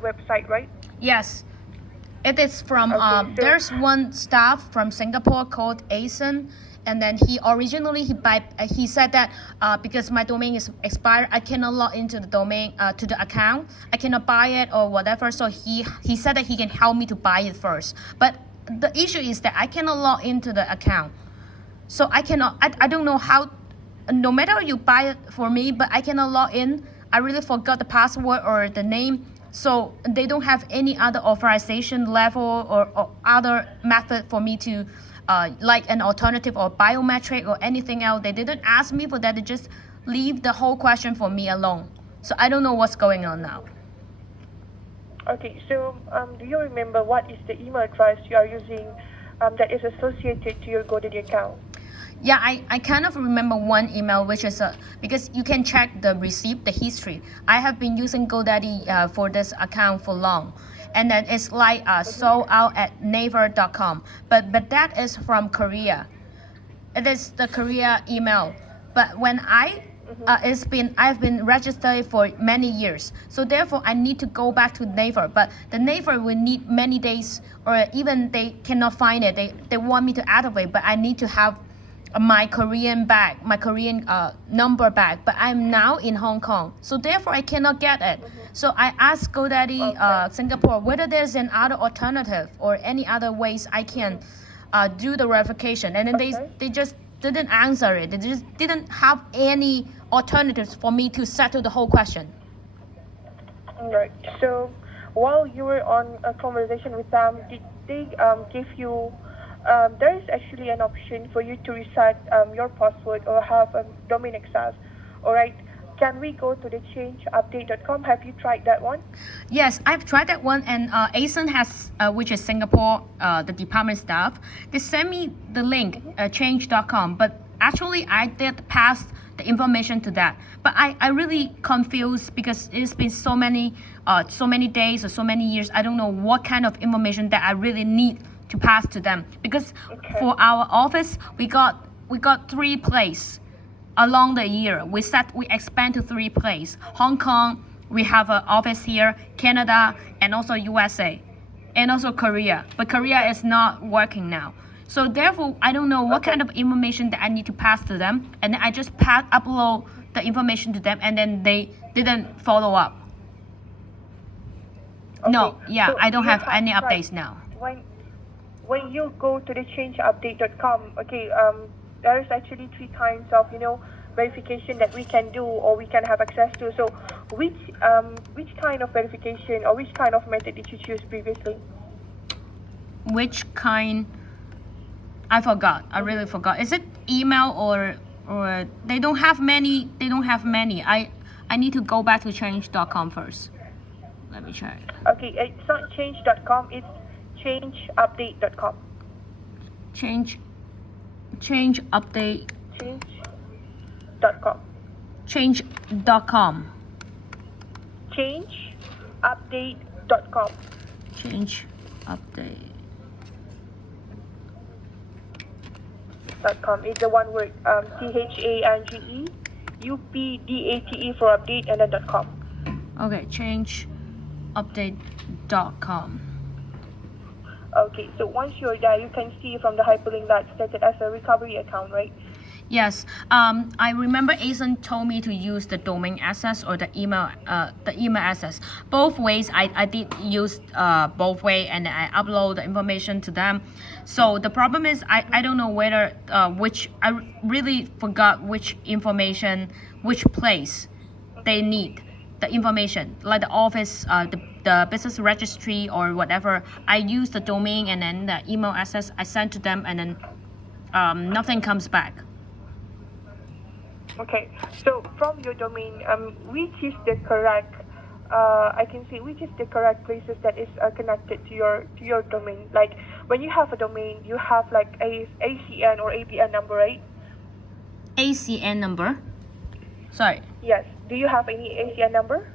website, right? Yes. It is from, Okay, so there's one staff from Singapore called Asen, and then he said that because my domain is expired, I cannot log into the domain, to the account. I cannot buy it or whatever. So he said that he can help me to buy it first. But the issue is that I cannot log into the account. So I cannot, I don't know how, no matter you buy it for me, but I cannot log in. I really forgot the password or the name. So they don't have any other authorization level or other method for me to, like an alternative or biometric or anything else. They didn't ask me for that. They just leave the whole question for me alone. So I don't know what's going on now. okay, so do you remember what is the email address you are using that is associated to your GoDaddy account? Yeah, I kind of remember one email, which is because you can check the receipt, the history. I have been using GoDaddy for this account for long, and then it's like sold out at naver.com. But that is from Korea. It is the Korea email. But when I've been registered for many years, so therefore I need to go back to Naver. But the Naver will need many days, or even they cannot find it. They want me to activate, but I need to have my Korean number back, but I'm now in Hong Kong, so therefore I cannot get it. So I asked GoDaddy Singapore whether there's an other alternative or any other ways I can do the verification, and then they just didn't answer it. They just didn't have any alternatives for me to settle the whole question. Alright, so while you were on a conversation with them, did they give you there is actually an option for you to reset your password or have a domain access. Alright, can we go to the changeupdate.com? Have you tried that one? Yes, I've tried that one, and Asen has, which is Singapore, the department staff, they sent me the link, change.com, but actually I did pass the information to that. But I really confused because it's been so many days or so many years. I don't know what kind of information that I really need to pass to them, because for our office we got 3 places along the year. We expand to 3 places. Hong Kong, we have an office here, Canada, and also USA, and also Korea. But Korea is not working now. So therefore, I don't know what kind of information that I need to pass to them, and then I just upload the information to them, and then they didn't follow up. No, yeah, so I don't have any tried- updates now. When you go to the changeupdate.com, okay, there is actually 3 kinds of verification that we can do or we can have access to. So which kind of verification or which kind of method did you choose previously? Which kind? I forgot. I really forgot. Is it email or they don't have many? They don't have many. I need to go back to change.com first. Let me check. Okay, it's not change.com. It's changeupdate.com. Change update. Change.com. Change.com. Changeupdate.com. Change update. .com is the one word, CHANGEUPDATE for update, and then .com. Okay, changeupdate.com. Okay, so once you're there, you can see from the hyperlink that stated as a recovery account, right? Yes, I remember Asen told me to use the domain access or the email access. Both ways, I did use both way, and I upload the information to them. So the problem is I don't know whether I really forgot which information, which place they need the information, like the office, the business registry or whatever. I use the domain and then the email access I sent to them, and then nothing comes back. Okay, so from your domain, which is the correct? I can say which is the correct places that is connected to your domain. Like when you have a domain, you have like a ACN or APN number, right? ACN number? Sorry. Yes. Do you have any ACN number?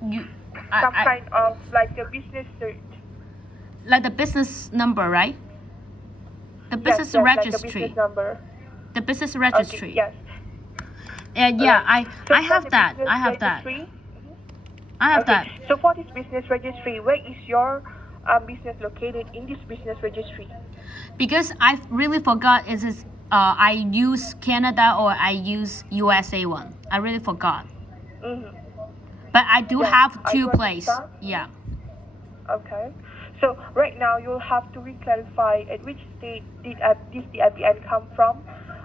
Some kind of like the business search. Like the business number, right? The business yes, registry. Like the business number. The business registry. Okay, yes. Yeah, So I have that. registry, I have that. So for this business registry, where is your business located in this business registry? Because I really forgot is it I use Canada or I use USA one. I really forgot. Mm-hmm. But I do Yes, have I two do places. understand. Yeah. Okay. So right now you'll have to re-clarify at which state did this DIBN come from.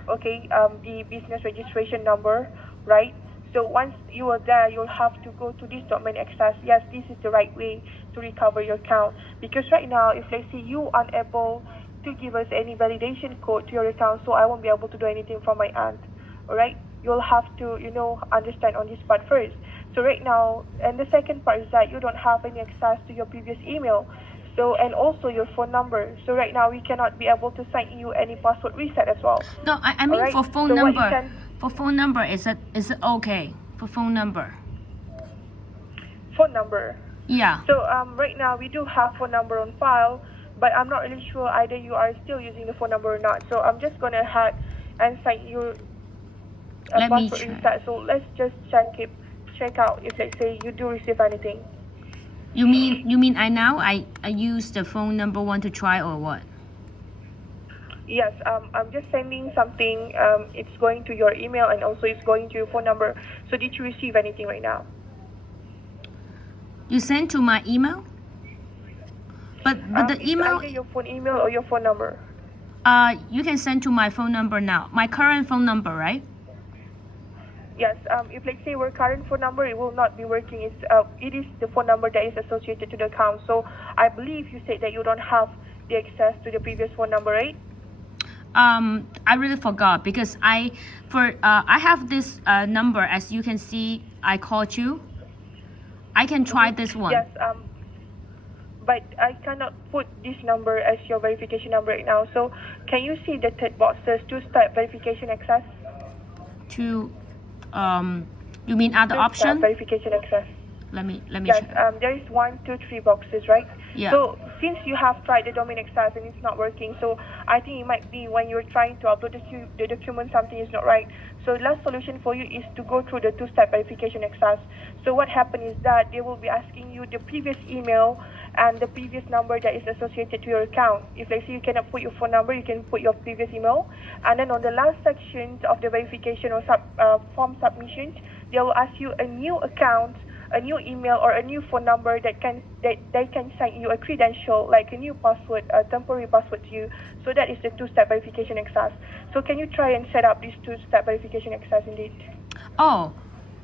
Okay, the business registration number, right? So once you are there, you'll have to go to this domain access. Yes, this is the right way to recover your account. Because right now, if let's say you are unable to give us any validation code to your account, so I won't be able to do anything from my end. Alright? You'll have to, understand on this part first. So right now, and the second part is that you don't have any access to your previous email. So, and also your phone number. So right now, we cannot be able to send you any password reset as well. No, I mean Alright? for phone So what you number. can- For phone number, is it okay? For phone number. Phone number. Yeah. So right now we do have phone number on file, but I'm not really sure either you are still using the phone number or not. So I'm just gonna head and send you a Let me password check. reset. So let's just check out if let's say you do receive anything. You mean I use the phone number one to try or what? Yes, I'm just sending something. It's going to your email and also it's going to your phone number. So did you receive anything right now? You sent to my email? But the It's email either your phone email or your phone number. you can send to my phone number now. My current phone number, right? Yes, if let's say your current phone number, it will not be working. It is the phone number that is associated to the account. So I believe you said that you don't have the access to the previous phone number, right? I really forgot because I have this number, as you can see. I called you. I can try this one. Yes, but I cannot put this number as your verification number right now. So can you see the third box says two-step verification access? To you mean other Two-step option? verification access. Let me Yes, check. there is 1, 2, 3 boxes, right? Yeah. So since you have tried the domain access and it's not working, so I think it might be when you're trying to upload the document, something is not right. So last solution for you is to go through the two-step verification access. So what happened is that they will be asking you the previous email and the previous number that is associated to your account. If let's say you cannot put your phone number, you can put your previous email. And then on the last section of the verification or form submissions, they will ask you a new account, a new email or a new phone number that they can send you a credential, like a new password, a temporary password to you. So that is the two-step verification access. So can you try and set up this two-step verification access indeed? Oh,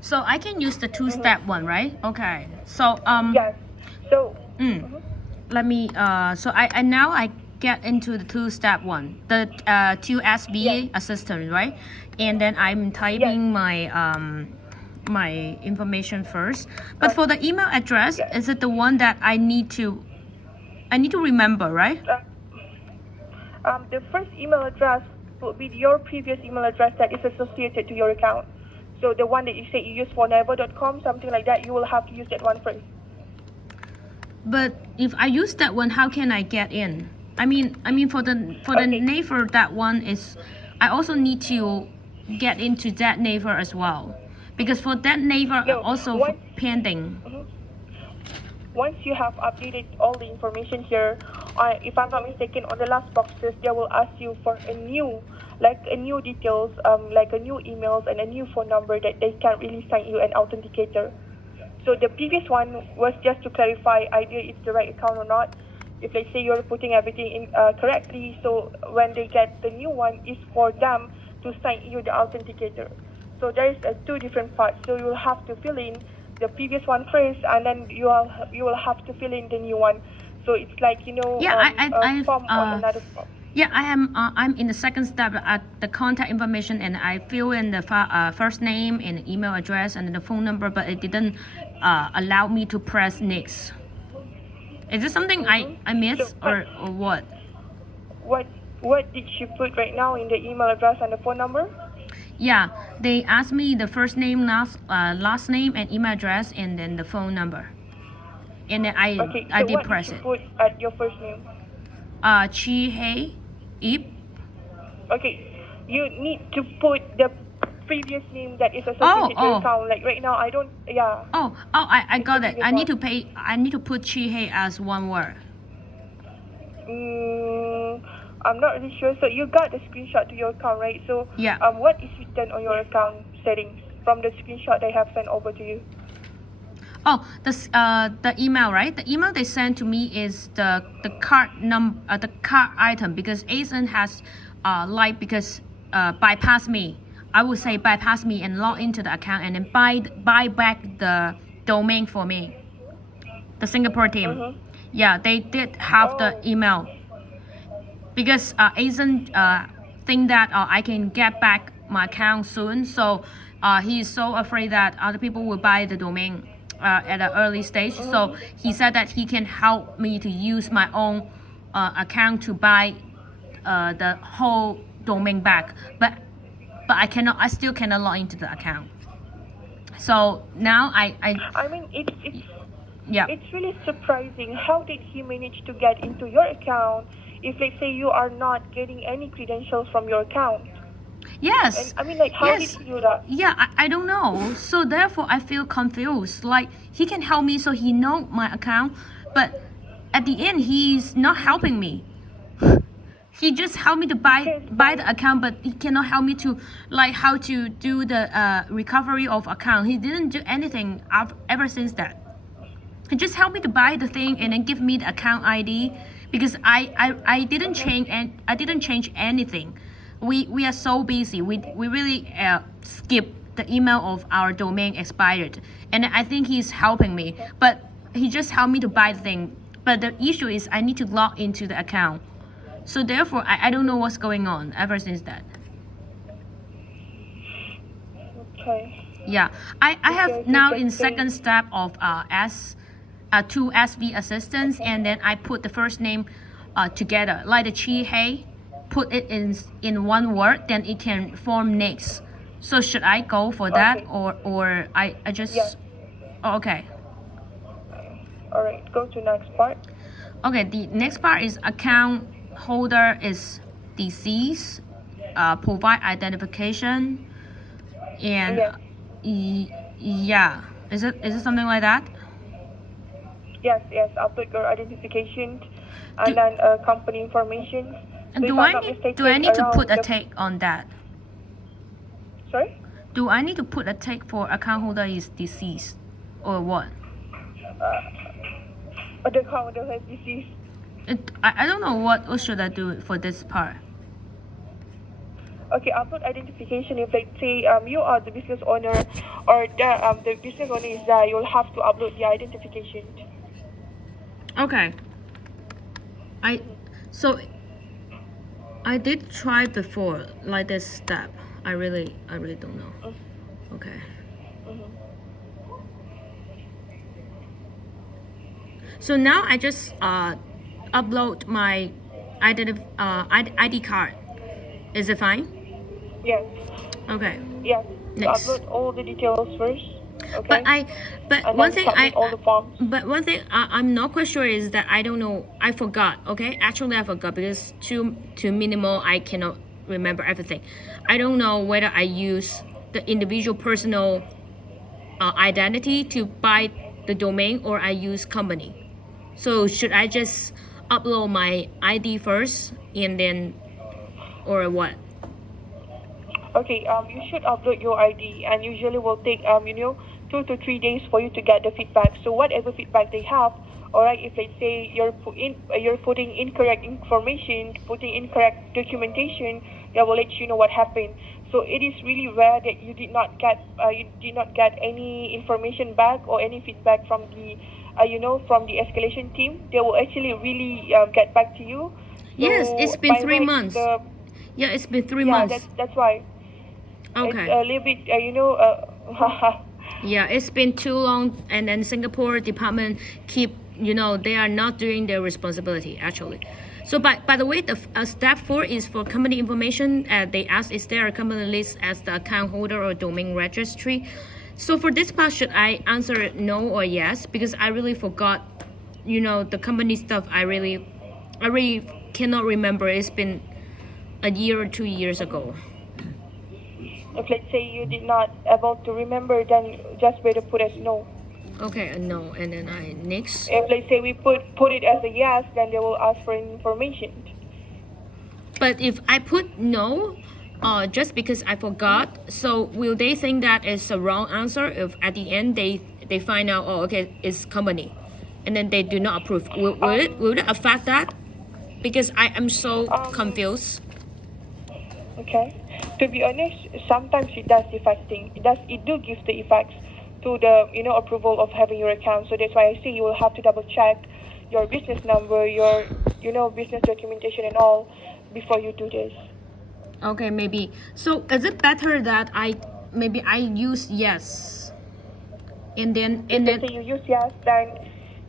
so I can use the two-step one, right? Okay. So Yes. So let me so I now I get into the two-step one, the two SBA assistant, right? And then I'm typing my information first. But for the email address, is it the one that I need to remember, right? The first email address will be your previous email address that is associated to your account. So the one that you say you use for never.com, something like that, you will have to use that one first. But if I use that one, how can I get in? I mean for the neighbor, that one is I also need to get into that neighbor as well. Because for that neighbor also pending. Once you have updated all the information here, if I'm not mistaken, on the last boxes, they will ask you for a new details, like a new emails and a new phone number that they can really send you an authenticator. So the previous one was just to clarify either it's the right account or not. If let's say you're putting everything in correctly, so when they get the new one, is for them to send you the authenticator. So there is two different parts. So you will have to fill in the previous one first, and then you will have to fill in the new one. So it's like I form on another form. Yeah, I'm in the second step at the contact information, and I fill in the first name and email address and the phone number, but it didn't allow me to press next. Is this something I missed or what? What did you put right now in the email address and the phone number? Yeah, they asked me the first name, last name, and email address, and then the phone number. And then I did press it. What did you put at your first name? Chi Hei Ip. Okay, you need to put the previous name that is associated with your account. Like right now, I don't. Yeah. I got it. I need to put Shxty as one word. I'm not really sure. So you got the screenshot to your account, right? So yeah. What is written on your account settings from the screenshot they have sent over to you? The email, right? The email they sent to me is the card the card item, because Asian has because bypass me. I would say bypass me and log into the account and then buy back the domain for me. The Singapore team. Yeah, they did have the email. Because Asian think that I can get back my account soon. So he's so afraid that other people will buy the domain at an early stage. So he said that he can help me to use my own account to buy the whole domain back. But I still cannot log into the account. So now I mean, it's really surprising. How did he manage to get into your account if, let's say, you are not getting any credentials from your account? Yes. And, I mean, like, how did he do that? Yeah, I don't know. So therefore, I feel confused. Like, he can help me, so he know my account, but at the end, he's not helping me. He just helped me to buy the account, but he cannot help me to, like, how to do the recovery of account. He didn't do anything ever since that. He just helped me to buy the thing and then give me the account ID, because I didn't change, and I didn't change anything. We are so busy. We really skipped the email of our domain expired, and I think he's helping me, but he just helped me to buy the thing. But the issue is I need to log into the account. So therefore, I don't know what's going on ever since that. Okay. Yeah, I have now in second step of two SV assistants, and then I put the first name together, like the Shxty, put it in one word, then it can form next. So should I go for that, or I just? Yeah. Oh, okay. All right, go to next part. Okay, the next part is account holder is deceased, provide identification, and yeah, is it something like that? Yes, upload your identification and then company information. So do I need to put a take on that? Sorry? Do I need to put a take for account holder is deceased, or what? The account holder has deceased. I don't know what should I do for this part. Okay, upload identification. If let's say you are the business owner, or the business owner is there, you'll have to upload the identification. Okay. So I did try before, like this step. I really don't know. Okay. So now I just upload my ID card. Is it fine? Yes. Okay. Yes. Next. Upload all the details first. Okay. But one thing I'm not quite sure is that I don't know. I forgot. Okay, actually I forgot because too minimal. I cannot remember everything. I don't know whether I use the individual personal identity to buy the domain, or I use company. So should I just upload my ID first and then, or what? Okay, you should upload your ID, and usually will take 2 to 3 days for you to get the feedback. So whatever feedback they have, alright, if let's say you're putting incorrect information, putting incorrect documentation, they will let you know what happened. So it is really rare that you did not get any information back or any feedback from the from the escalation team. They will actually really get back to you. So yes, it's been 3 months. Yeah, it's been 3 months. That's why. Okay. It's a little bit, Yeah, it's been too long, and then Singapore department keep, they are not doing their responsibility actually. So by the way, the step 4 is for company information. They ask, is there a company list as the account holder or domain registry? So for this part, should I answer no or yes? Because I really forgot, the company stuff. I really cannot remember. It's been a year or 2 years ago. If let's say you did not able to remember, then just better put as no. Okay, a no, and then I next. If let's say we put it as a yes, then they will ask for information. But if I put no, just because I forgot, so will they think that is a wrong answer if at the end they find out, oh, okay, it's company, and then they do not approve? Will it affect that? Because I am so confused. Okay. To be honest, sometimes it does affecting. It do give the effects to the approval of having your account. So that's why I say you will have to double check your business number, your business documentation and all before you do this. Okay, maybe. So is it better that I use yes, and then Let's say you use yes, then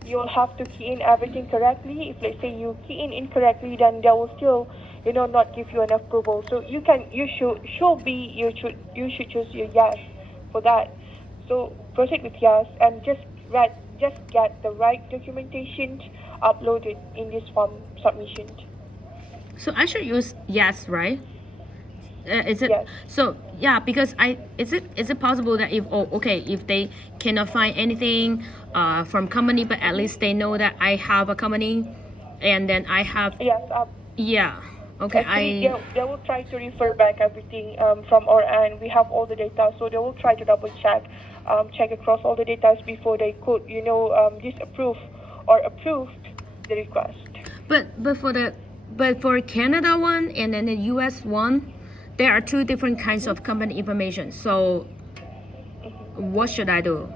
you will have to key in everything correctly. If let's say you key in incorrectly, then they will still not give you an approval. So you should choose your yes for that. So proceed with yes and just get the right documentation uploaded in this form submission. So I should use yes, right? Is it Yes. so? Yeah, because is it possible that if they cannot find anything from company, but at least they know that I have a company, and then I have Yes. yeah. Okay, Actually, they will try to refer back everything from our end. We have all the data, so they will try to double check across all the data before they could disapprove or approve the request. But for Canada one and then the US one, there are two different kinds of company information. So what should I do?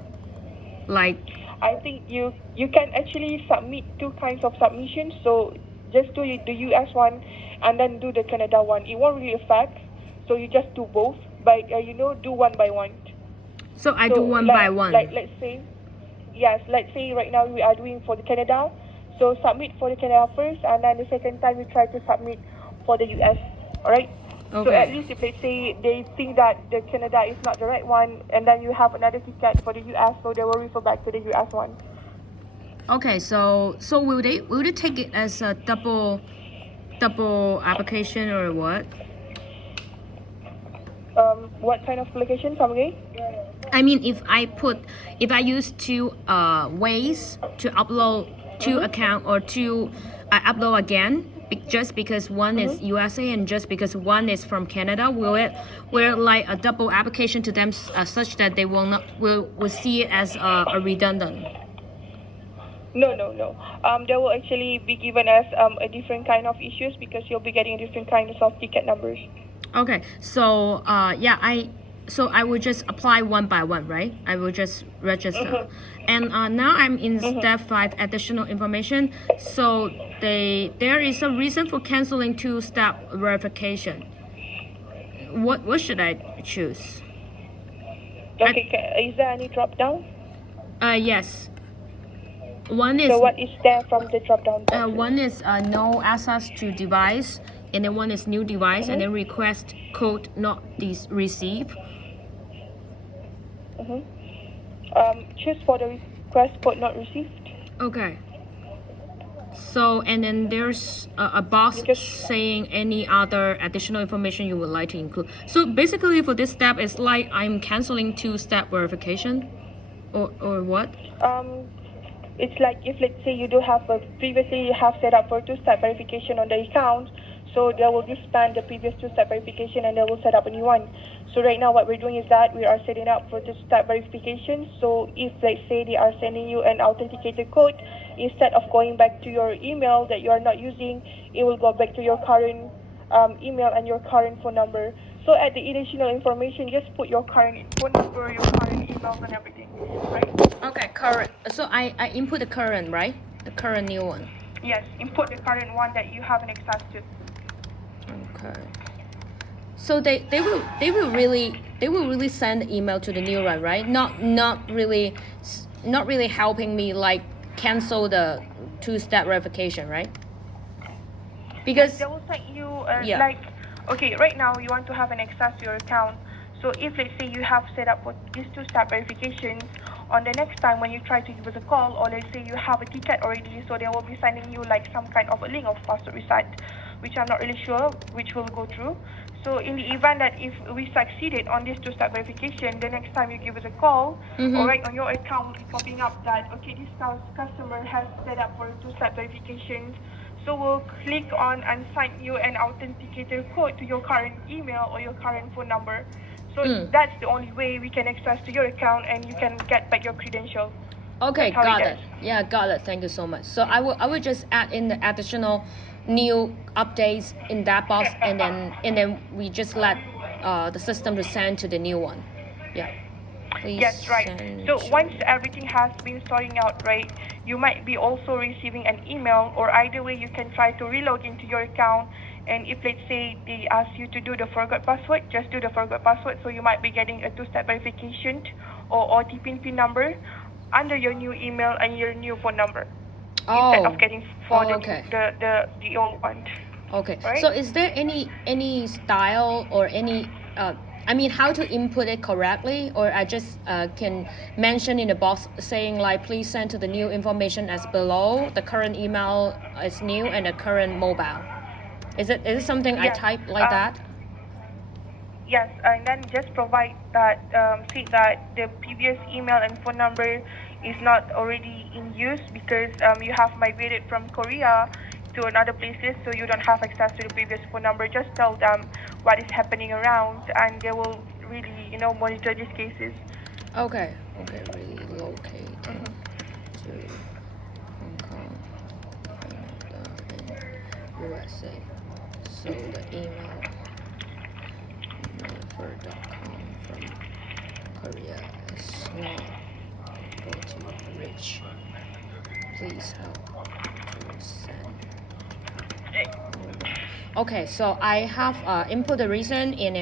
Like, I think you can actually submit two kinds of submissions. So just do the US one and then do the Canada one. It won't really affect. So you just do both, but do one by one. So I do one by one. Like let's say right now we are doing for the Canada. So submit for the Canada first, and then the second time we try to submit for the US. All right. Okay. So at least if let's say they think that the Canada is not the right one, and then you have another ticket for the US, so they will refer back to the US one. Okay, so will they take it as a double application or what? What kind of application? Come again? I mean, if I use two ways to upload two account or I upload again, just because one is USA and just because one is from Canada, will it like a double application to them such that they will see it as a redundant? No. They will actually be given as a different kind of issues because you'll be getting different kinds of ticket numbers. Okay, so I will just apply one by one, right? I will just register. And now I'm in step 5, additional information. So there is a reason for canceling 2-step verification. What should I choose? Okay, is there any drop down? Yes. One is So what is there from the drop down? one is no access to device, and then one is new device, and then request code not received. Choose for the request code not received. Okay. So, and then there's a box saying any other additional information you would like to include. So basically for this step, it's like I'm canceling 2-step verification or what? It's like if let's say you do have previously you have set up for 2-step verification on the account, so they will disband the previous 2-step verification and they will set up a new one. So right now what we're doing is that we are setting up for 2-step verification. So if let's say they are sending you an authenticated code, instead of going back to your email that you are not using, it will go back to your current email and your current phone number. So at the additional information, just put your current phone number, your current emails and everything, right? Okay, current. So I input the current, right? The current new one. Yes, input the current one that you have an access to. Okay. So they will really send email to the new one, right? Not really helping me like cancel the 2-step verification, right? Because they will send you like, okay, right now you want to have an access to your account. So if let's say you have set up for these 2-step verifications, on the next time when you try to give us a call, or let's say you have a ticket already, so they will be sending you like some kind of a link of password reset. which I'm not really sure which will go through. So in the event that if we succeeded on this two-step verification, the next time you give us a call, or right on your account will be popping up that, okay, this customer has set up for two-step verification. So we'll click on and sign you an authenticator code to your current email or your current phone number. So that's the only way we can access to your account and you can get back your credentials. Okay, got it. Yeah, got it. Thank you so much. So I will just add in the additional new updates in that box, and then we just let the system to send to the new one. Yeah. Please yes, right. So once everything has been sorting out, right, you might be also receiving an email, or either way you can try to relog into your account, and if let's say they ask you to do the forgot password, just do the forgot password. So you might be getting a two-step verification or OTP PIN number under your new email and your new phone number, instead of getting for the old one. Okay. Right? So is there any style or any I mean, how to input it correctly, or I just can mention in the box saying like, please send to the new information as below. The current email is new and the current mobile. Is it something I type like that? Yes, and then just provide that, say that the previous email and phone number is not already in use because you have migrated from Korea to another places, so you don't have access to the previous phone number. Just tell them what is happening around, and they will really, monitor these cases. Okay, relocated to Hong Kong, Canada, and USA. So the email never.com from Korea is not able to reach. Please help to send. Okay, so I have input the reason, and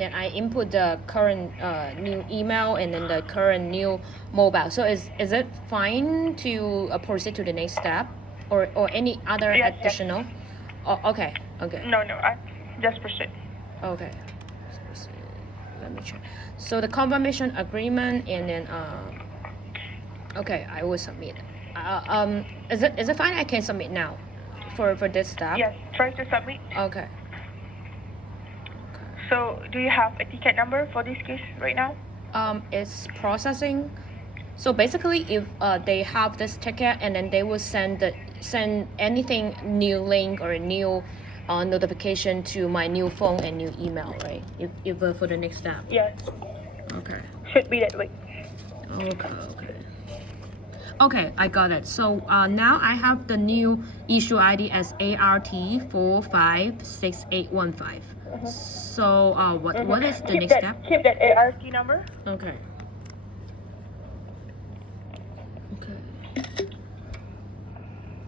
then I input the current new email and then the current new mobile. So is it fine to proceed to the next step, or any other additional? Yes. Oh, okay. No, I just proceed. Okay. Let me check. So the confirmation agreement, and then okay, I will submit. Is it fine? I can submit now for this step. Yes, try to submit. Okay. So do you have a ticket number for this case right now? It's processing. So basically, if they have this ticket, and then they will send anything new link or a new notification to my new phone and new email, right? If for the next step. Yes. Okay. Should be that way. Okay, I got it. So now I have the new issue ID as ART456815. So what is the next step? Keep that ART number.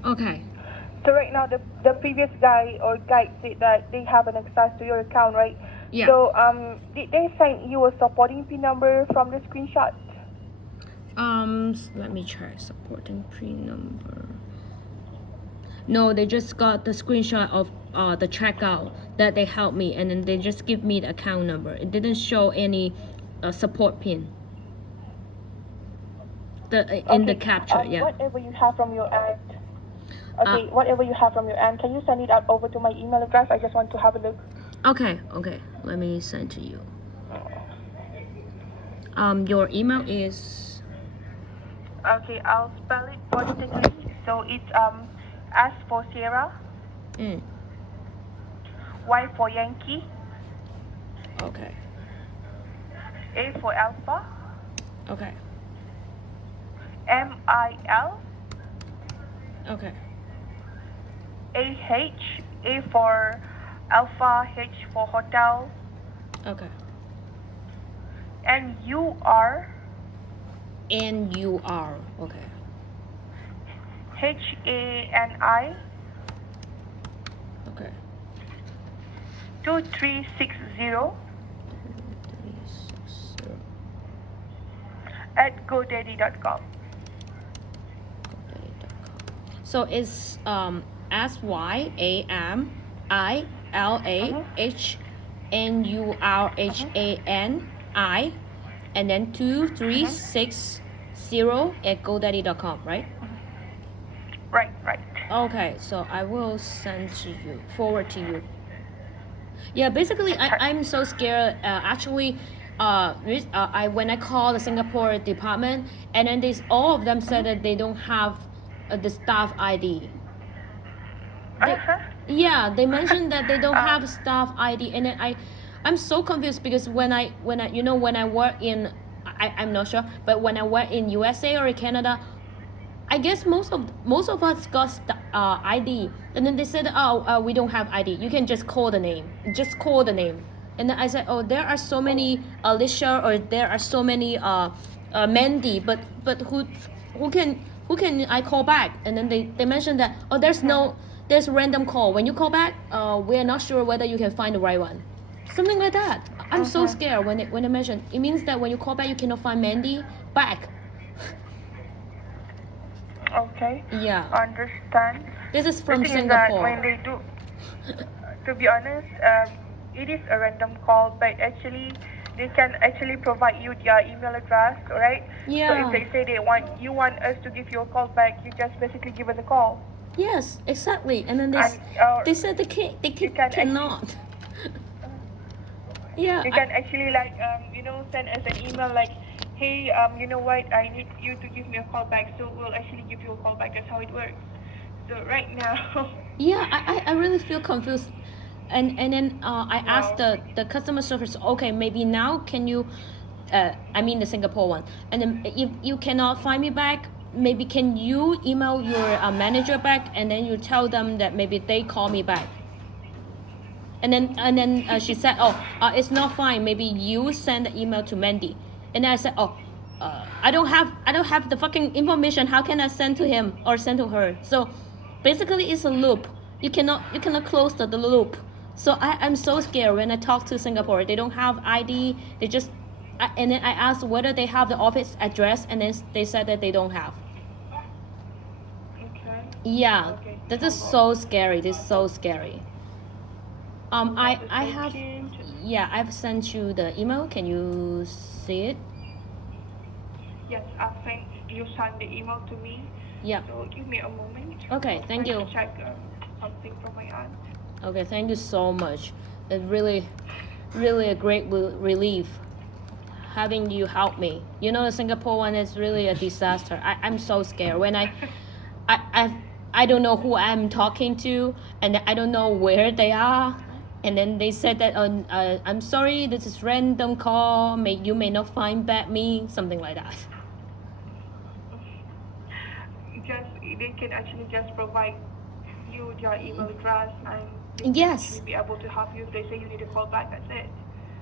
Okay. So right now the previous guy or guide said that they have an access to your account, right? Yeah. So did they send you a supporting PIN number from the screenshot? Let me check supporting PIN number. No, they just got the screenshot of the checkout that they helped me, and then they just give me the account number. It didn't show any support PIN. In the capture, yeah. Whatever you have from your end. Okay, whatever you have from your end, can you send it out over to my email address? I just want to have a look. Okay. Let me send to you. Your email is. Okay, I'll spell it phonetically. So it's S for Sierra, Y for Yankee, Okay. A for Alpha, Okay. MIL, Okay. AH, A for Alpha, H for Hotel, Okay. NUR, Okay. HANI, Okay. 2360 at GoDaddy.com. So it's SYAMILAHNURHANI and then 2360 at GoDaddy.com, right? Right. Okay, so I will send to you, forward to you. Yeah, basically, I'm so scared. Actually, when I call the Singapore department, and then all of them said that they don't have the staff ID. Yeah, they mentioned that they don't have staff ID, and then I'm so confused because when I when I work in, I'm not sure, but when I work in USA or Canada, I guess most of us got ID, and then they said, oh, we don't have ID. You can just call the name. Just call the name. And then I said, oh, there are so many Alicia, or there are so many Mandy, but who can I call back? And then they mentioned that, oh, there's random call. When you call back, we are not sure whether you can find the right one. Something like that. I'm so scared when they mentioned. It means that when you call back, you cannot find Mandy back. Okay. Yeah. Understand. This is from the thing Singapore. Is that when they do, to be honest, it is a random call, but actually, they can actually provide you their email address, right? Yeah. So if they say you want us to give you a call back, you just basically give us a call. Yes, exactly. And then they said they cannot. Yeah. You can actually send us an email like, hey, you know what, I need you to give me a call back, so we'll actually give you a call back. That's how it works. So right now. Yeah, I really feel confused, and then I asked the customer service. Okay, maybe now can you, I mean the Singapore one, and then if you cannot find me back, maybe can you email your manager back, and then you tell them that maybe they call me back. And then she said, oh, it's not fine. Maybe you send the email to Mandy. And then I said, oh, I don't have the fucking information. How can I send to him or send to her? So basically, it's a loop. You cannot close the loop. So I'm so scared when I talk to Singapore. They don't have ID. They just and then I asked whether they have the office address, and then they said that they don't have. Okay. Yeah, okay. This is so scary. This is so scary. I have, yeah, I've sent you the email. Can you see it? Yes, you sent the email to me. Yeah. So give me a moment. Okay, thank you. Check something from my aunt. Okay, thank you so much. It's really a great relief having you help me. You know, the Singapore one is really a disaster. I'm so scared when I don't know who I'm talking to, and I don't know where they are. And then they said that, I'm sorry, this is random call. You may not find back me, something like that. They can actually just provide you their email address, and they yes, can be able to help you if they say you need a call back. That's it.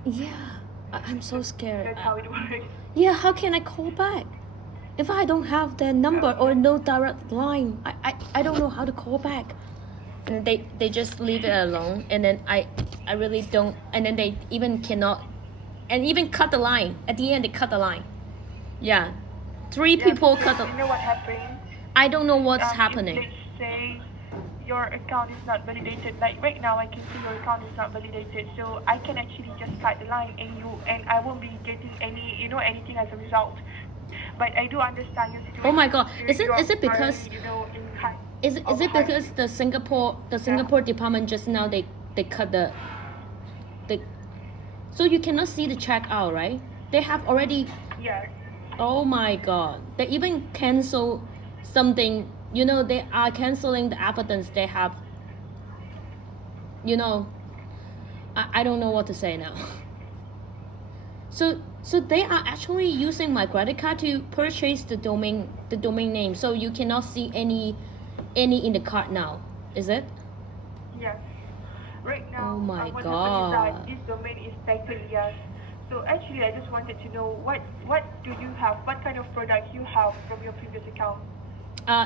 Yeah, I'm so scared. That's how it works. Yeah, how can I call back if I don't have their number or no direct line? I don't know how to call back. And they just leave it alone, and then I really don't, and then they even cannot, and even cut the line. At the end, they cut the line. Yeah, 3 people cut the. You know what happened? I don't know what's happening. Let's say your account is not validated. Like right now, I can see your account is not validated, so I can actually just cut the line, and I won't be getting anything as a result. But I do understand your situation. Oh my God! Is it because? Is it because the Singapore department just now they cut the so you cannot see the checkout, right? They have already. Yes. Oh my God! They even cancel something. You know, they are canceling the evidence they have. You know, I don't know what to say now. So they are actually using my credit card to purchase the domain name. So you cannot see any in the cart now, is it? Yes. Right now, oh my what God. happened is that this domain is taken, yes. So actually, I just wanted to know what do you have? What kind of product you have from your previous account?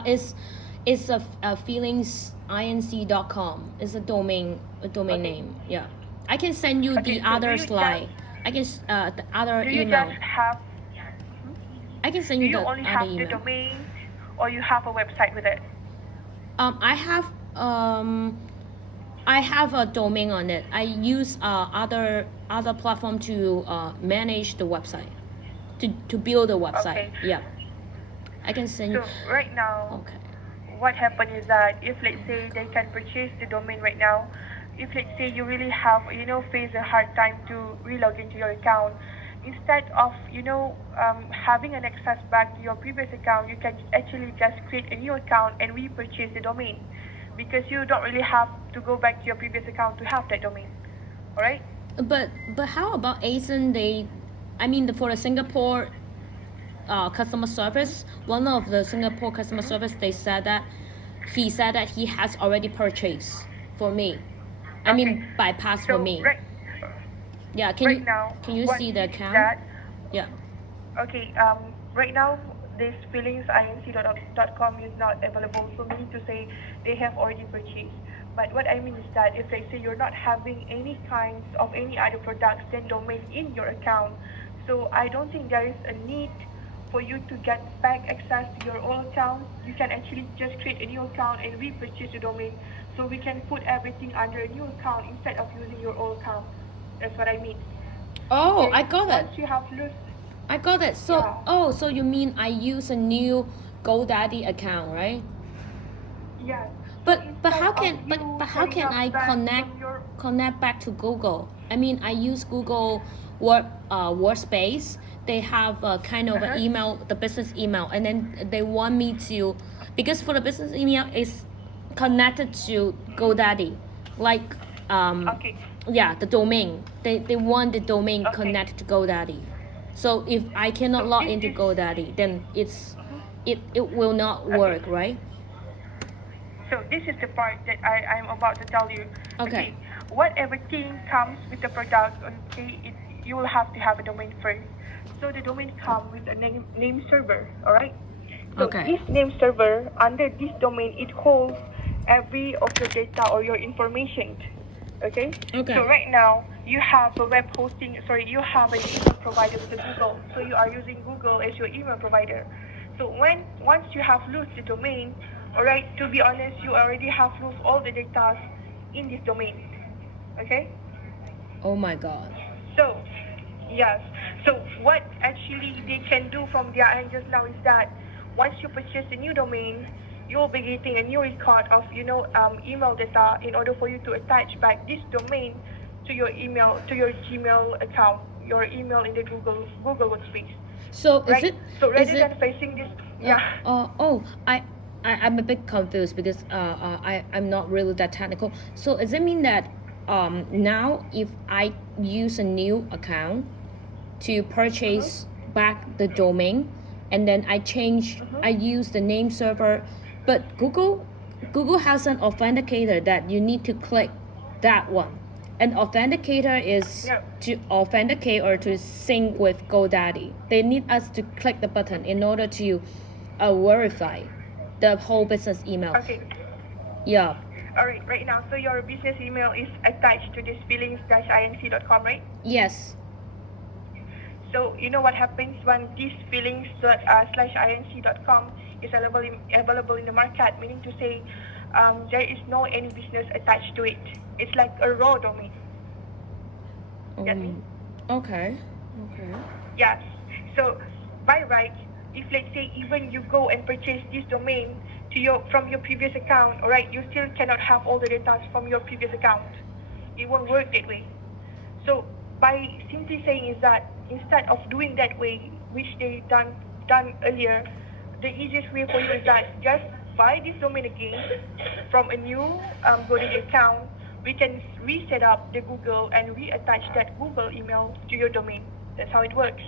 It's a feelingsinc.com. It's a domain name. Yeah. I can send you the other slide. I can the other do you email. Just have, I can send you the other email. Do you only have the domain, or you have a website with it? I have a domain on it. I use other platform to manage the website, to build the website. Okay. Yeah, I can send you. So right now, okay. what happened is that if let's say they can purchase the domain right now, if let's say you really have face a hard time to relog into your account, instead of having an access back to your previous account, you can actually just create a new account and repurchase the domain, because you don't really have to go back to your previous account to have that domain. All right? But how about Asian? For the Singapore customer service, one of the Singapore customer service, he said that he has already purchased for me. Bypass for me. Right. Yeah. Can you see the account? Yeah. Okay. Right now, this feelingsinc.com is not available, so meaning to say they have already purchased. But what I mean is that if they say you're not having any kinds of any other products than domain in your account, so I don't think there is a need for you to get back access to your old account. You can actually just create a new account and repurchase the domain, so we can put everything under a new account instead of using your old account. That's what I mean. Oh, okay? I got it. Once you have I got it. So, yeah. So you mean I use a new GoDaddy account, right? Yes. But how can I connect back to Google? I use Google Workspace. They have a kind of an email, the business email, and then they want me to, because for the business email is connected to GoDaddy, like yeah, the domain. They want the domain connected to GoDaddy. So if I cannot log into GoDaddy, then it will not work, right? So this is the part that I'm about to tell you. Okay. What everything comes with the product, you will have to have a domain first. So the domain comes with a name server, all right? So this name server, under this domain, it holds every of your data or your information. Okay? So right now, you have a you have an email provider with Google. So you are using Google as your email provider. So once you have lost the domain, all right, to be honest, you already have lost all the data in this domain. Okay? Oh my God. So, yes. So what actually they can do from their end just now is that once you purchase a new domain, you will be getting a new record of email data in order for you to attach back this domain to your email, to your Gmail account, your email in the Google Workspace. So right? So rather than facing this, I'm a bit confused because I'm not really that technical. So does it mean that now if I use a new account to purchase back the domain, and then I use the name server, but Google has an authenticator that you need to click that one. An authenticator is to authenticate or to sync with GoDaddy. They need us to click the button in order to verify the whole business email. Okay. Yeah. All right. Right now, so your business email is attached to this feelings-inc.com, right? Yes. So you know what happens when this feelings/inc.com is available in the market, meaning to say there is no any business attached to it. It's like a raw domain. Get me? Okay. Yes. So by right, if let's say even you go and purchase this domain from your previous account, all right, you still cannot have all the data from your previous account. It won't work that way. So by simply saying is that instead of doing that way, which they done earlier, the easiest way for you is that just buy this domain again from a new Godaddy account. We can reset up the Google and reattach that Google email to your domain. That's how it works,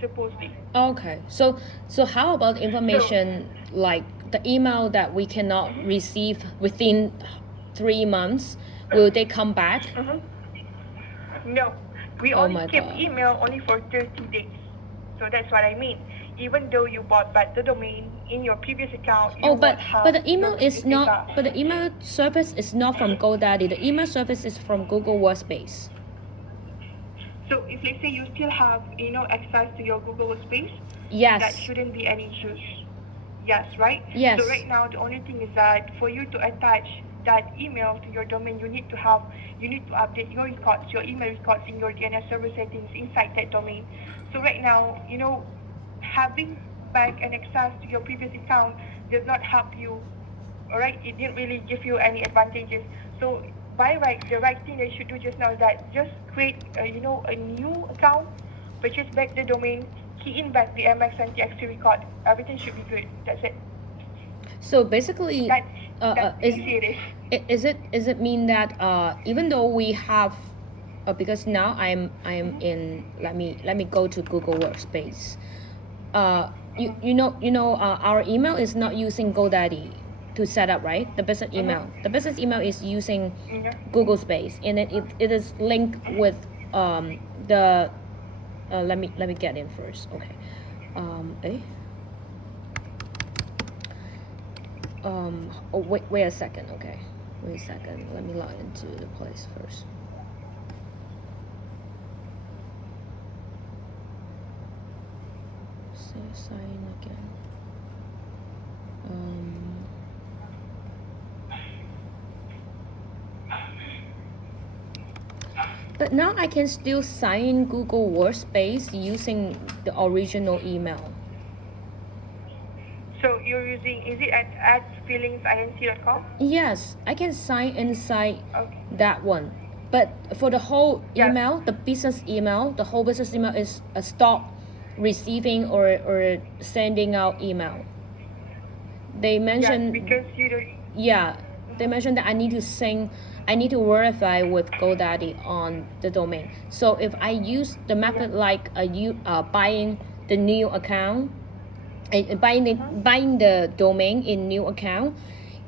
supposedly. Okay. So how about information like the email that we cannot receive within 3 months? Will they come back? No. We only keep email only for 30 days. So that's what I mean. Even though you bought back the domain in your previous account, but the email is not. But the email service is not from GoDaddy. The email service is from Google Workspace. So if let's say you still have access to your Google Workspace, that shouldn't be any issues. Yes, right? Yes. So right now the only thing is that for you to attach that email to your domain, you need to update your records, your email records in your DNS server settings inside that domain. So right now, having back an access to your previous account does not help you. Alright, it didn't really give you any advantages. So by right, the right thing that you should do just now is that just create a new account, purchase back the domain, key in back the MX and TXT record. Everything should be good. That's it. So basically, That's easy it is. is it mean that even though we have because now I'm in let me go to Google Workspace. Our email is not using GoDaddy to set up, right? The business email. The business email is using Google Space, and it is linked with the let me get in first. Okay. Wait a second. Okay, wait a second. Let me log into the place first. Sign again. But now I can still sign in Google Workspace using the original email. So you're using, is it at feelingsinc.com? Yes, I can sign inside that one. But for the whole email, the whole business email is a stop receiving or sending out email. They mentioned because you don't. They mentioned that I need to verify with GoDaddy on the domain. So if I use the method like buying the new account, buying the domain in new account,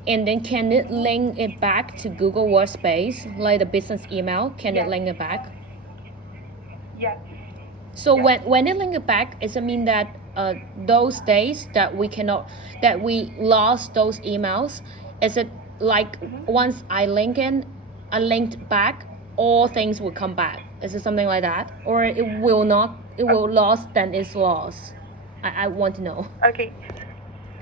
and then can it link it back to Google Workspace like the business email? Can it link it back? Yeah. So when it link it back, does it mean that those days that we lost those emails, is it like once I linked back, all things will come back? Is it something like that, or it will not? It will lost, then it's lost. I want to know. Okay.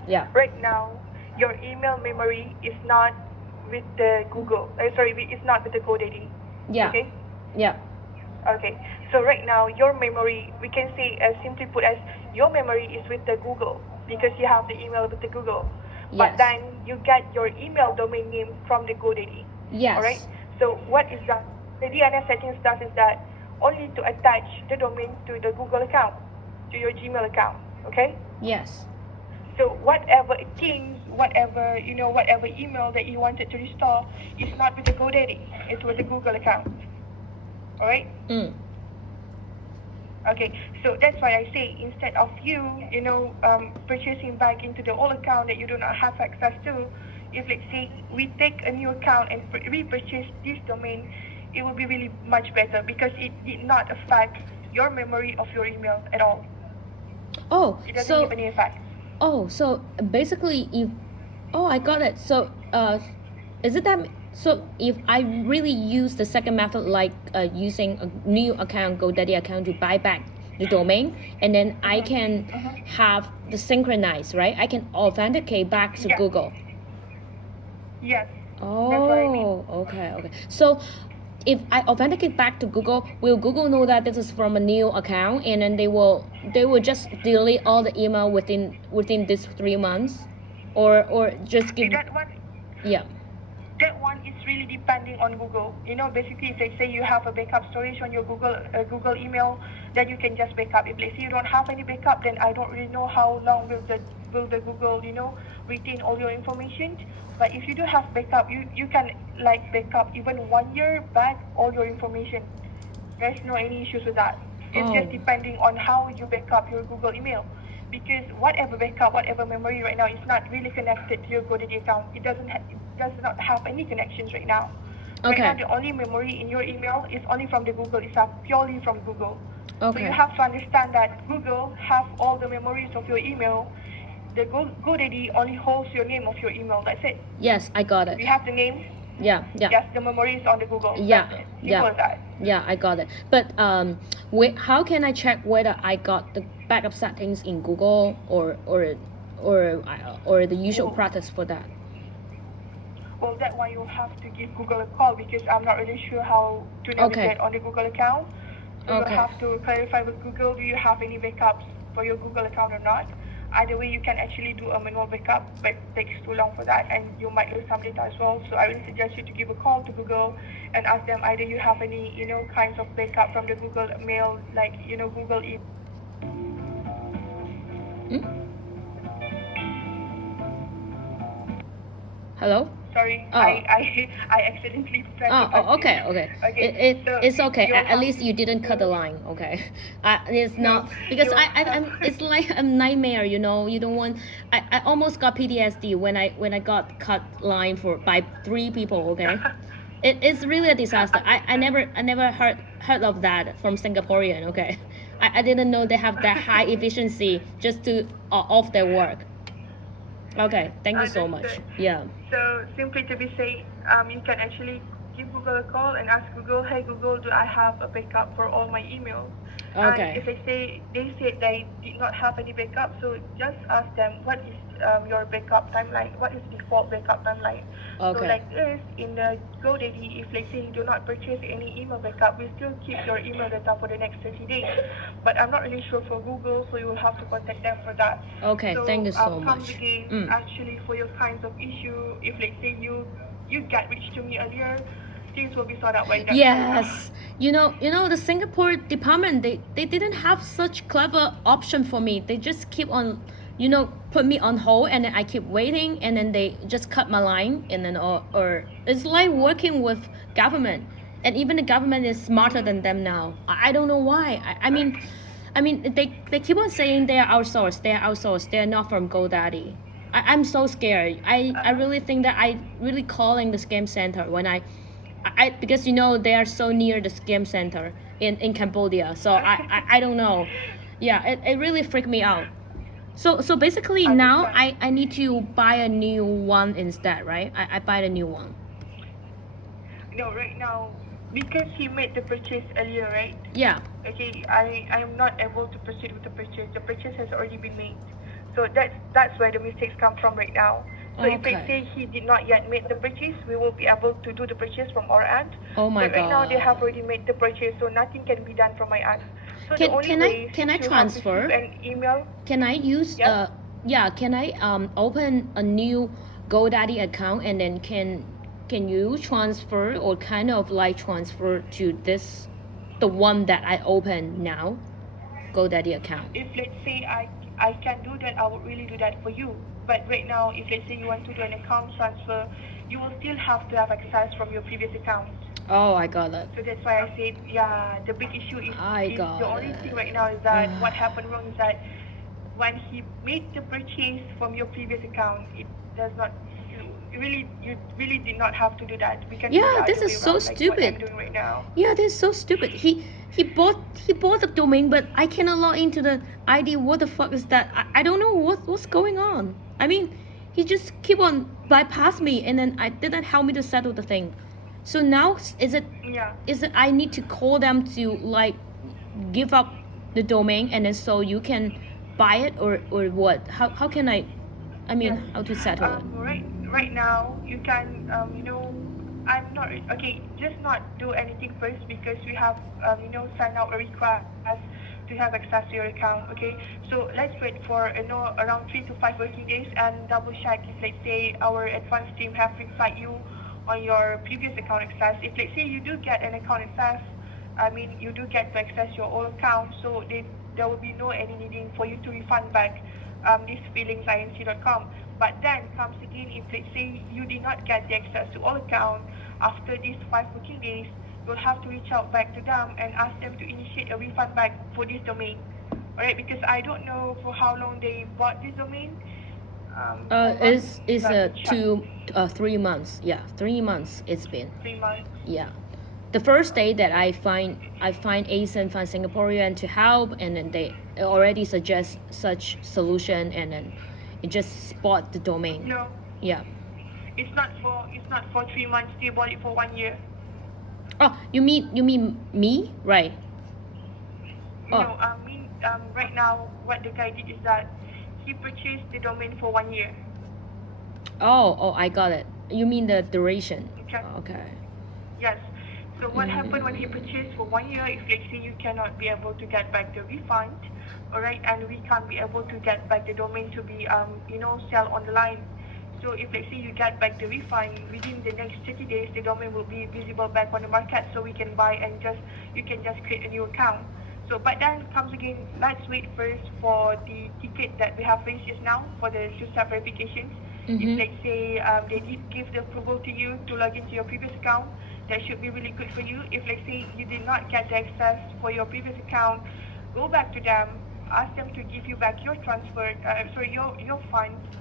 Yeah. Right now, your email memory is not with the Google. It's not with the GoDaddy. Yeah. Okay. Yeah. Okay. So right now, your memory, we can say simply put as your memory is with the Google because you have the email with the Google. Yes. But then you get your email domain name from the GoDaddy. Yes. Alright. So what is that? The DNS settings does is that only to attach the domain to the Google account, to your Gmail account. Okay. Yes. So whatever things, whatever email that you wanted to restore is not with the GoDaddy. It's with the Google account. Alright? Okay, so that's why I say instead of you purchasing back into the old account that you do not have access to, if let's say we take a new account and repurchase this domain, it will be really much better because it did not affect your memory of your email at all. Oh, it doesn't have any effect. Oh, so basically I got it. So is it that? So if I really use the second method, like using a new account, GoDaddy account, to buy back the domain, and then I can have the synchronize, right? I can authenticate back to Google. Yes. Oh, that's what I mean. Okay. So if I authenticate back to Google, will Google know that this is from a new account, and then they will just delete all the email within these 3 months, or just give? That one is really depending on Google. Basically, if they say you have a backup storage on your Google email, then you can just backup. If they say you don't have any backup, then I don't really know how long will the Google retain all your information. But if you do have backup, you can backup even 1 year back all your information. There's no any issues with that. It's just depending on how you backup your Google email. Because whatever backup, whatever memory right now is not really connected to your GoDaddy account. It does not have any connections right now. Okay. Right now, the only memory in your email is only from the Google. It's purely from Google. Okay. So you have to understand that Google have all the memories of your email. The GoDaddy only holds your name of your email. That's it. Yes, I got it. You have the name. Yeah. Yes, the memory is on the Google. Yeah. Simple as that. Yeah, I got it. But how can I check whether I got the backup settings in Google or the usual practice for that? Well, that one you'll have to give Google a call because I'm not really sure how to navigate on the Google account. So you'll have to clarify with Google, do you have any backups for your Google account or not? either way you can actually do a manual backup, but it takes too long for that and you might lose some data as well. So I really suggest you to give a call to Google and ask them either you have any, kinds of backup from the Google Mail, like, Google Hello? Sorry, Oh. I accidentally pressed the button. Okay. Okay, so It's okay. you'll At have least you didn't cut the to- line. Okay. It's not because you'll I'm. have- It's like a nightmare. You don't want. I almost got PTSD when I got cut line by 3 people. Okay. It's really a disaster. I never heard of that from Singaporean. Okay. I didn't know they have that high efficiency just to off their work. Okay. Thank you so much. Understood. Yeah. So simply to be safe, you can actually give Google a call and ask Google, hey Google, do I have a backup for all my emails? Okay. And if they said they did not have any backup, so just ask them what is your backup timeline, what is default backup timeline. Okay. So like this, in the GoDaddy, if let's say you do not purchase any email backup, we still keep your email data for the next 30 days. But I'm not really sure for Google, so you will have to contact them for that. Okay. Thank you so Come much. again, actually for your kinds of issue, if let's say you get reached to me earlier, things will be sorted out by that. Yes, you know the Singapore department, they didn't have such clever option for me. They just keep on, put me on hold, and then I keep waiting, and then they just cut my line, and then or it's like working with government, and even the government is smarter than them now. I don't know why. I mean they keep on saying they are outsourced. They are not from GoDaddy. I'm so scared. I really think that I really calling the scam center when I because they are so near the scam center in Cambodia. So I don't know. Yeah, it really freaked me out. So basically now I need to buy a new one instead, right? I buy a new one. No, right now, because he made the purchase earlier, right? Yeah. Okay, I am not able to proceed with the purchase. The purchase has already been made. So that's where the mistakes come from right now. So if they Okay. say he did not yet make the purchase, we will be able to do the purchase from our end. Oh my But right now they God. have already made the purchase, so nothing can be done from my end. So the only Can way I is to transfer? have received an email. Can I use Yeah. can I open a new GoDaddy account, and then can you transfer or kind of like transfer to the one that I open now, GoDaddy account? If let's say I can do that, I would really do that for you. But right now, if let's say you want to do an account transfer, you will still have to have access from your previous account. Oh, I got it. So that's why I said, yeah, the big issue is got the only it. thing right now is that what happened wrong is that when he made the purchase from your previous account, it does not. You really did not have to do that. We can do Yeah, the this other is way so around, like what stupid. I'm doing right now. Yeah, this is so stupid. He bought the domain, but I cannot log into the ID. What the fuck is that? I don't know what's going on. I mean, he just keep on bypass me, and then I didn't help me to settle the thing. So now Yeah. is it I need to call them to like give up the domain, and then so you can buy it, or what? How can I mean, how to settle it? Right now, you can, I'm not, okay, just not do anything first because we have, signed out a request to have access to your account, okay? So let's wait for, around 3 to 5 working days and double check if, let's say, our advanced team have replied you on your previous account access. If, let's say, you do get an account access, you do get to access your old account, so there will be no any needing for you to refund back this feelingsinc.com. But then comes again, if let's say you did not get the access to all account after these 5 working days, you'll have to reach out back to them and ask them to initiate a refund back for this domain. Alright, because I don't know for how long they bought this domain. It's Let me check. 3 months. Yeah, 3 months it's been. 3 months. Yeah. The first day that I find ASIN, find Singaporean to help, and then they already suggest such solution, and then it just spot the domain. No, Yeah. it's not for 3 months. They bought it for 1 year. Oh, you mean me, right? Oh. No, right now what the guy did is that he purchased the domain for 1 year. Oh, I got it. You mean the duration? Okay. Okay. Yes. So what happened when he purchased for 1 year, if let's say you cannot be able to get back the refund, alright, and we can't be able to get back the domain to be, sell on the line. So if let's say you get back the refund within the next 30 days, the domain will be visible back on the market, so we can buy and you can just create a new account. So, but then comes again, let's wait first for the ticket that we have raised just now for the two-step verifications. If let's say they did give the approval to you to log into your previous account, that should be really good for you. If let's say you did not get the access for your previous account, go back to them, ask them to give you back your your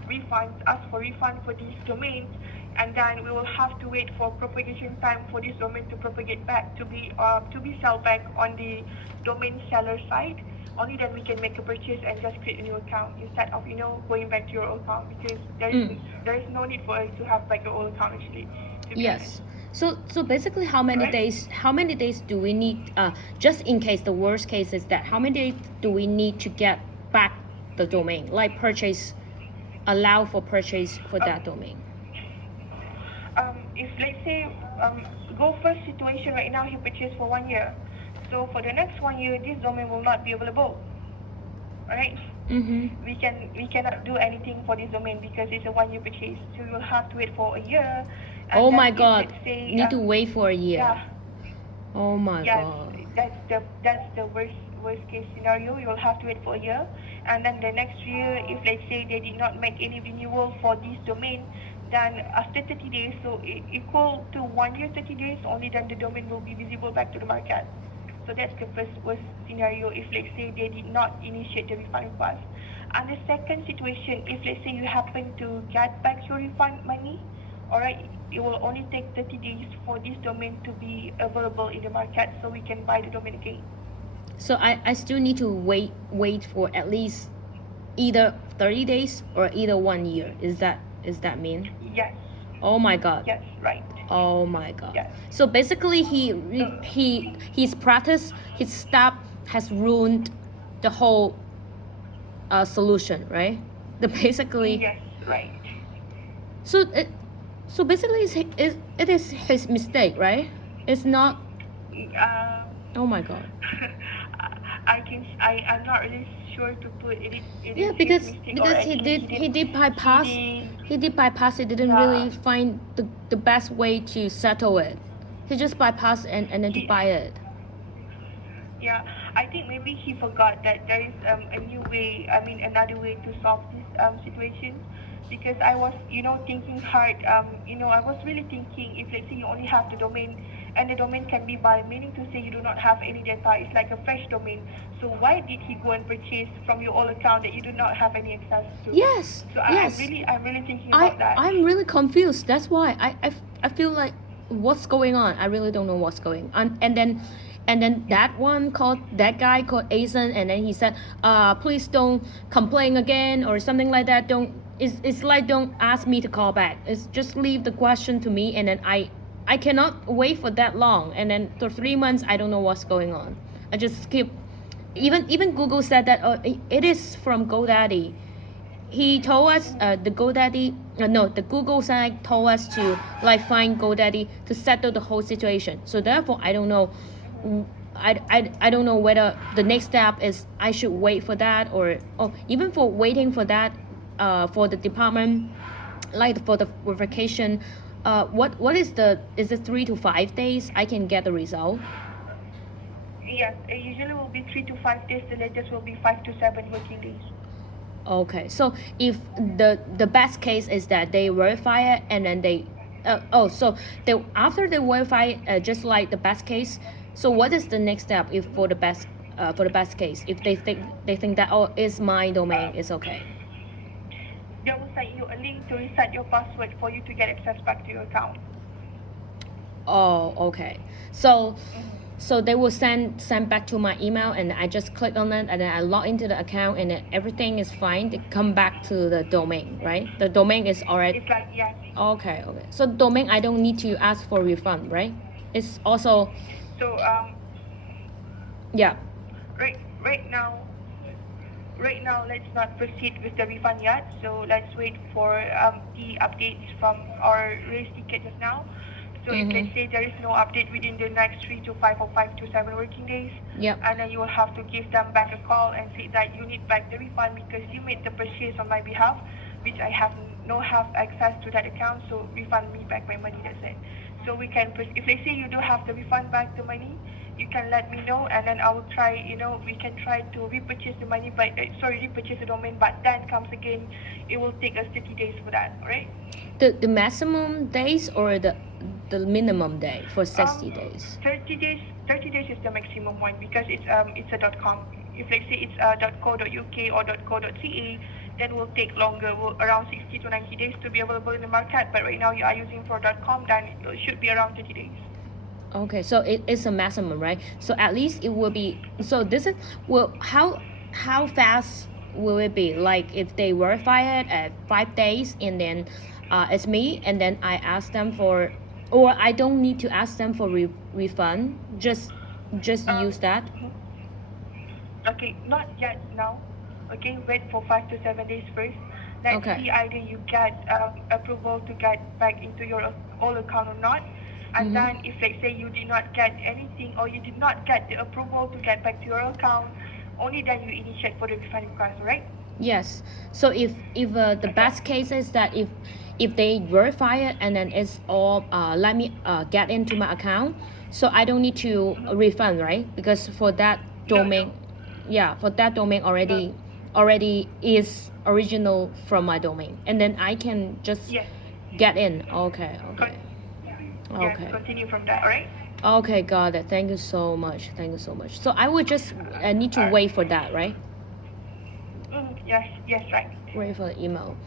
refunds, ask for refund for these domains, and then we will have to wait for propagation time for this domain to propagate back to be sold back on the domain seller side. Only then we can make a purchase and just create a new account instead of going back to your old account, because there is no need for us to have back your old account actually. Yes. So basically, how many days? How many days do we need? Just in case the worst case is that, how many days do we need to get back the domain? Like allow for purchase for that domain. If let's say go first situation right now, he purchased for 1 year. So for the next 1 year, this domain will not be available. Alright? We cannot do anything for this domain because it's a 1 year purchase. So we will have to wait for a year. Oh my God! Need to wait for a year. Yeah. Oh my God. That's the worst case scenario. You will have to wait for a year, and then the next year, if let's say they did not make any renewal for this domain, then after 30 days, so equal to 1 year 30 days, only then the domain will be visible back to the market. So that's the worst scenario if let's say they did not initiate the refund request. And the second situation, if let's say you happen to get back your refund money, alright, it will only take 30 days for this domain to be available in the market, so we can buy the domain again. So I still need to wait for at least either 30 days or either 1 year. Is that mean? Yes. Oh my God. Yes, right. Oh my God. Yes. So basically, his practice, his step has ruined the whole solution, right? Basically. Yes, right. So basically, it is his mistake, right? It's not. Oh my God. I'm not really sure to put it. Because he did bypass. He did bypass. He didn't really find the best way to settle it. He just bypassed and then to buy it. Yeah, I think maybe he forgot that there is another way to solve this situation. Because I was, thinking hard. I was really thinking, if let's say you only have the domain, and the domain can be buy, meaning to say you do not have any data. It's like a fresh domain. So why did he go and purchase from your old account that you do not have any access to? Yes. So yes. I'm really thinking about that. I'm really confused. That's why I feel like, what's going on? I really don't know what's going on. And then that guy called Asen, and then he said, please don't complain again or something like that. It's like, don't ask me to call back. It's just leave the question to me, and then I cannot wait for that long. And then for 3 months, I don't know what's going on. I just keep, even Google said that it is from GoDaddy. He told us the Google side told us to find GoDaddy to settle the whole situation. So therefore, I don't know. I don't know whether the next step is I should wait for that, or even for waiting for that for the department, for the verification. What is it 3 to 5 days I can get the result? Yes, it usually will be 3 to 5 days. The latest will be 5 to 7 working days. Okay, so if the best case is that they verify it and then they after they verify just like the best case, so what is the next step if for the best case, if they think that it's my domain, it's okay? They will send you a link to reset your password for you to get access back to your account. Oh, okay. So they will send back to my email, and I just click on it, and then I log into the account, and then everything is fine. They come back to the domain, right? The domain is already. It's like, yes. Okay. So domain, I don't need to ask for refund, right? It's also. So Yeah. Right now, let's not proceed with the refund yet. So let's wait for the updates from our race ticket just now. So if let's say there is no update within the next 3 to 5 or 5 to 7 working days, and then you will have to give them back a call and say that you need back the refund because you made the purchase on my behalf, which I have access to that account, so refund me back my money, that's it. So we can, if let's say you do have the refund back the money, you can let me know and then I will try, we can try to repurchase the money, but repurchase the domain, but then comes again, it will take us 30 days for that, alright? The maximum days or the minimum day for 60 days? 30 days is the maximum one because it's a .com. If let's say it's .co.uk or .co.ca, then will take longer, around 60 to 90 days to be available in the market. But right now you are using for .com, then it should be around 30 days. Okay, so it's a maximum, right? So at least it will be. So this is how fast will it be? Like if they verify it at 5 days and then it's me, and then I ask them for, or I don't need to ask them for refund. Just use that. Okay, not yet now. Okay, wait for 5 to 7 days first. Let's see either you get approval to get back into your old account or not. And then if let's say you did not get anything or you did not get the approval to get back to your account, only then you initiate for the refund request, right? Yes. So if the best case is that if they verify it and then it's all let me get into my account, so I don't need to refund, right? Because for that domain, for that domain already is original from my domain, and then I can just get in. Okay. Yes, continue from that, alright? Okay, got it. Thank you so much. So I would just need to wait for that, right? Yes, right. Wait for the email.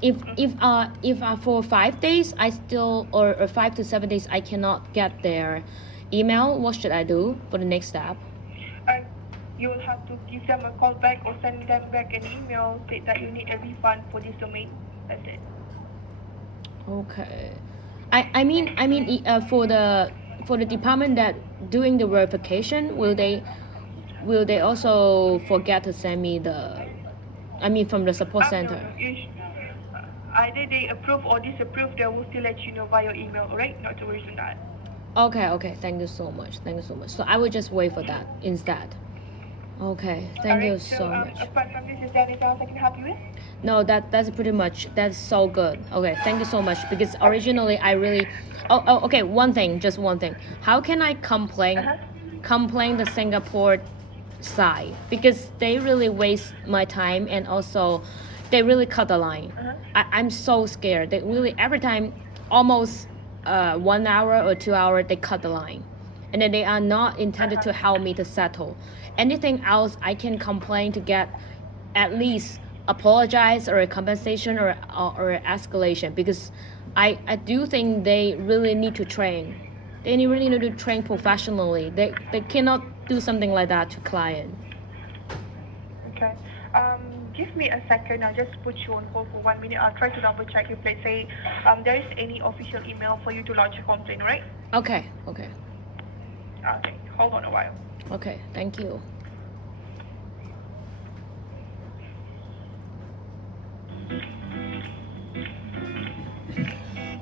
If for 5 days I still or 5 to 7 days I cannot get their email, what should I do for the next step? You will have to give them a call back or send them back an email say that you need a refund for this domain. That's it. Okay. I mean for the department that doing the verification, will they also forget to send me from the support center? Either they approve or disapprove, they will still let you know via email, alright? Not to worry on that. Okay. Thank you so much. So I will just wait for that instead. Okay. Thank you so much. Apart from this, is there anything else I can help you with? No, that's pretty much. That's so good. Okay, thank you so much. Because originally I really. Okay. Just one thing. How can I complain the Singapore side, because they really waste my time and also they really cut the line. I'm so scared. They really every time, almost 1 hour or 2 hours, they cut the line, and then they are not intended to help me to settle. Anything else I can complain to get at least apologize or a compensation or escalation, because I do think they really need to train. They really need to train professionally. They cannot do something like that to client. Okay. Give me a second. I'll just put you on hold for 1 minute. I'll try to double check if let's say there is any official email for you to lodge a complaint, right? Okay. Okay. Hold on a while. Okay. Thank you.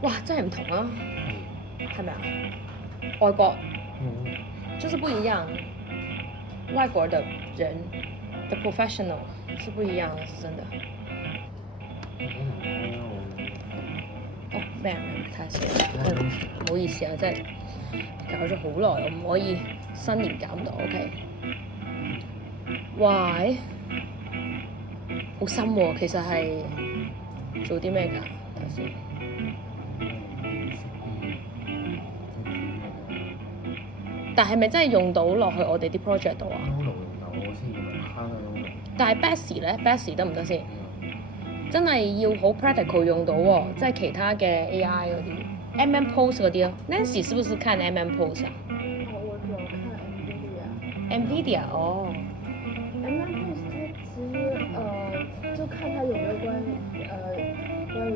哇，真係唔同啊，係咪啊？外國就是不一樣，外國的人的 professional 是不一樣的，是真的。哦，咩啊？睇下先，唔好意思啊，真係搞咗好耐，我唔可以新年搞唔到 ，OK。哇，好深喎，其實係做啲咩㗎？睇下先。但係咪真係用到落去我哋啲 project 度啊？好容易我先用慳咗。但係 Betsy 咧 ，Betsy 得唔得先？真係要好 practical 用到喎，即係其他嘅 AI 嗰啲 post 嗰啲咯。Nancy 是不是看 post 啊？我主要看 NVIDIA 哦。post 它其实就看它有没有关于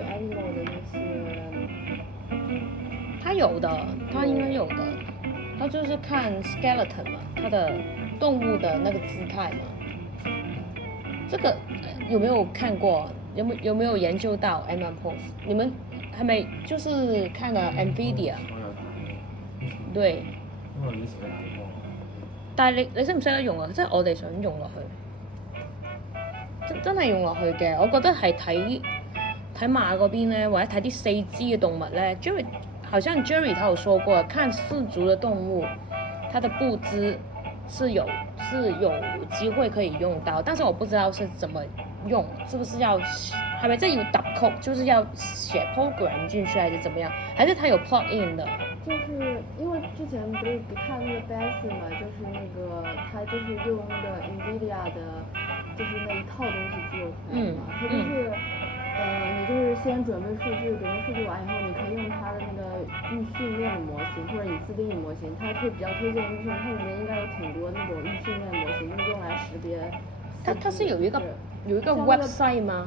animal 的那些。它有的，它应该有的。它就是看 skeleton 嘛，它的动物的那个姿态嘛。这个有没有看过有没有研究到 M1 Pulse？ 你們係咪就是看了 NVIDIA？ 我有睇，對。因為以前睇過。但係你識唔識得用啊？即係我哋想用落去，真係用落去嘅。我覺得係睇馬嗰邊咧，或者睇啲四肢嘅動物咧，因為好像 Jerry 他有說過，看四足的動物，它的步姿是有機會可以用到，但是我不知道是怎麼用，是不是要係咪真係要揼曲，就是要寫 program 進去，還是怎麼樣？還是它有 plug in 的？就是因為之前不是看那個 Bessy 嘛，就是那個他就是用那個 NVIDIA 的，就是那一套東西做出來嘛，他就是你就是先準備數據完以後，你可以用它的那個預訓練的模型，或者你自定義模型，它會比較推薦預訓，它裡面應該有挺多那種預訓練模型，就是用來識別。它是有一個 website 嗎？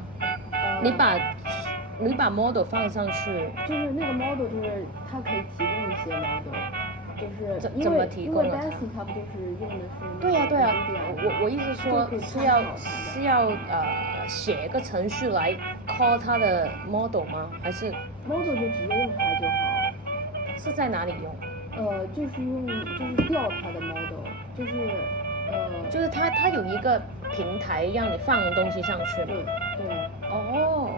你把 model 放上去，就是那個 model 就是它可以提供一些 model，就是怎麼提供的？因為 Bessy 它不就是用的是對呀，我意思說是要寫一個程序來 call 它的 model 嗎？還是 model 就直接用它就好？是在哪裡用？就是調它的 model，就是它有一個平台讓你放東西上去。對。哦。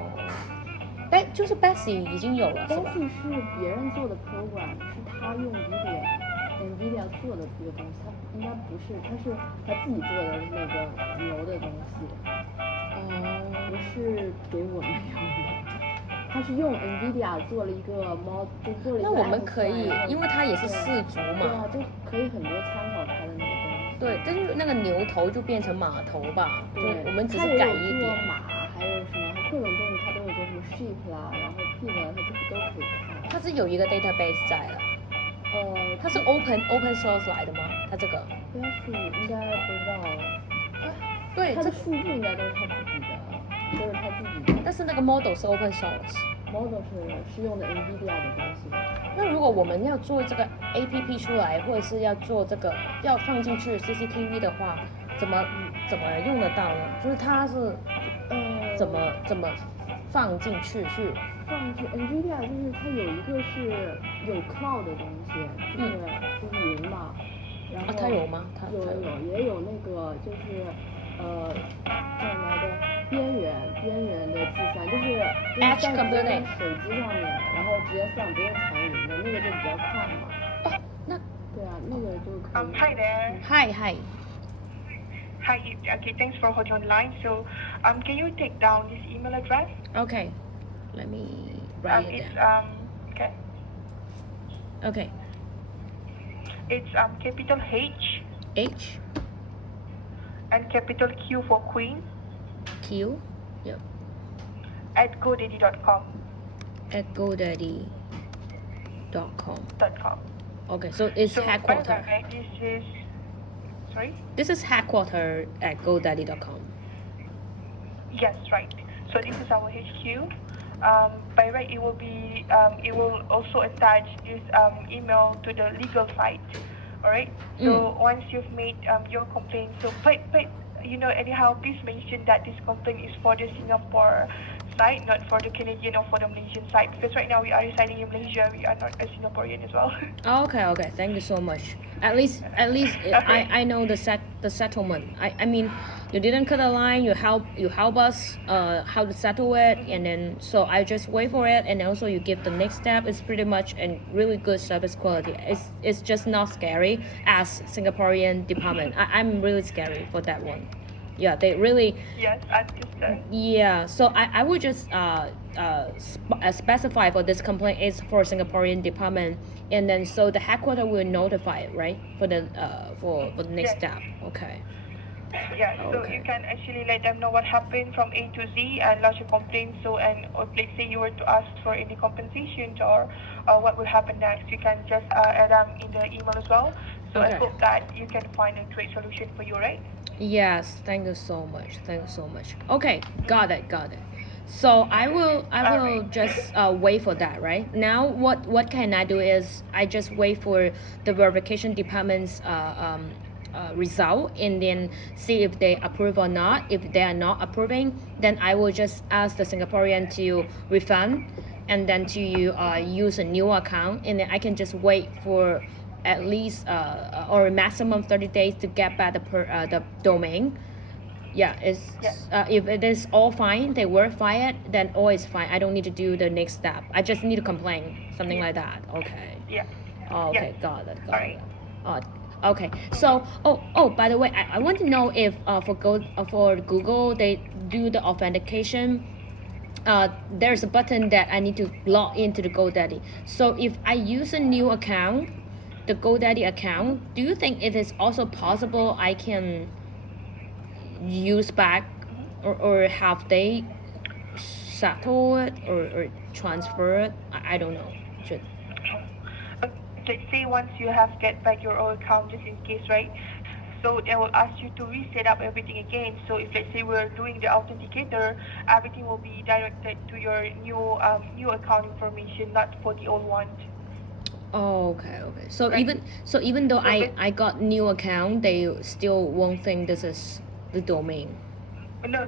就是 Bessy 已經有了，是吧？ Bessy 是別人做的 program，是他用 NVIDIA 做的這個東西，他應該不是，他是他自己做的那個牛的東西，不是給我們用的，他是用 NVIDIA 做了一個 model，就做了一個。那我們可以，因為它也是四足嘛。對啊，就可以很多參考它的那個東西。對，但是那個牛頭就變成馬頭吧，就我們只是改一點。馬，還有什麼各種動物，它都有做什麼 sheep 啦，然後 pig 啦，它都可以看。它是有一個 database 在了。它是 open source 來的嗎？它這個 Bessy 應該不知道。對，它的數據應該都是他自己的，都是他自己的。但是那個 model 是 open source。model 是用的 NVIDIA 的東西。那如果我們要做這個 APP 出來，或者是要做這個要放進去 CCTV 的話，怎麼用得到呢？就是它是怎麼放進去放進去 NVIDIA 就是它有一個是有 cloud 的東西，就是雲嘛。然後它有嗎？也有那個就是叫什麼來着？邊緣的計算，就是在手機上面，然後直接算不用傳雲的，那個就比較快嘛。對啊，那個就可以。Hi there. Hi. Okay, thanks for holding on the line. So, can you take down this email address? Okay. Let me write it down. Okay. Okay. It's capital H. H. And capital Q for Queen. Q. Yep. At GoDaddy.com. At GoDaddy.com. Okay, so it's headquarter. Sorry? This is headquarter at GoDaddy.com. Yes, right. So this is our HQ. By right, it will also attach this email to the legal site. All right. So once you've made your complaint, but anyhow, please mention that this complaint is for the Singapore side, not for the Canadian or for the Malaysian side, because right now we are residing in Malaysia. We are not a Singaporean as well. Okay. Thank you so much. At least okay. I know the settlement. I mean, you didn't cut the line. You help us how to settle it, and then so I just wait for it, and also you give the next step. It's pretty much a really good service quality. It's just not scary as Singaporean department. I'm really scary for that one. Yeah, they really. Yes, I understand. Yeah, so I would just specify for this complaint is for Singaporean department, and then so the headquarter will notify it, right, for the next step. Okay. Yeah, so you can actually let them know what happened from A to Z and lodge a complaint. So, or let's say you were to ask for any compensation or what will happen next, you can just add them in the email as well. So I hope that you can find a great solution for you, right? Yes, thank you so much. Okay, got it. So I will just wait for that, right? Now what can I do is I just wait for the verification department's result and then see if they approve or not. If they are not approving, then I will just ask the Singaporean to refund and then to use a new account, and then I can just wait for at least or a maximum 30 days to get back the domain. Yeah, if it is all fine, they verify it, then all is fine. I don't need to do the next step. I just need to complain, something like that. Okay. Yeah. Okay, Yeah. got it. Alright. Okay. So, by the way, I want to know if for Google they do the authentication. There's a button that I need to log into the GoDaddy. So if I use a new account, the GoDaddy account, do you think it is also possible I can use back, or have they settle it or transfer it? I don't know. Let's say once you have get back your old account, just in case, right? So they will ask you to reset up everything again. So if let's say we're doing the authenticator, everything will be directed to your new account information, not for the old one. Oh, okay. So Right. even though So I got new account, they still won't think this is the domain. No.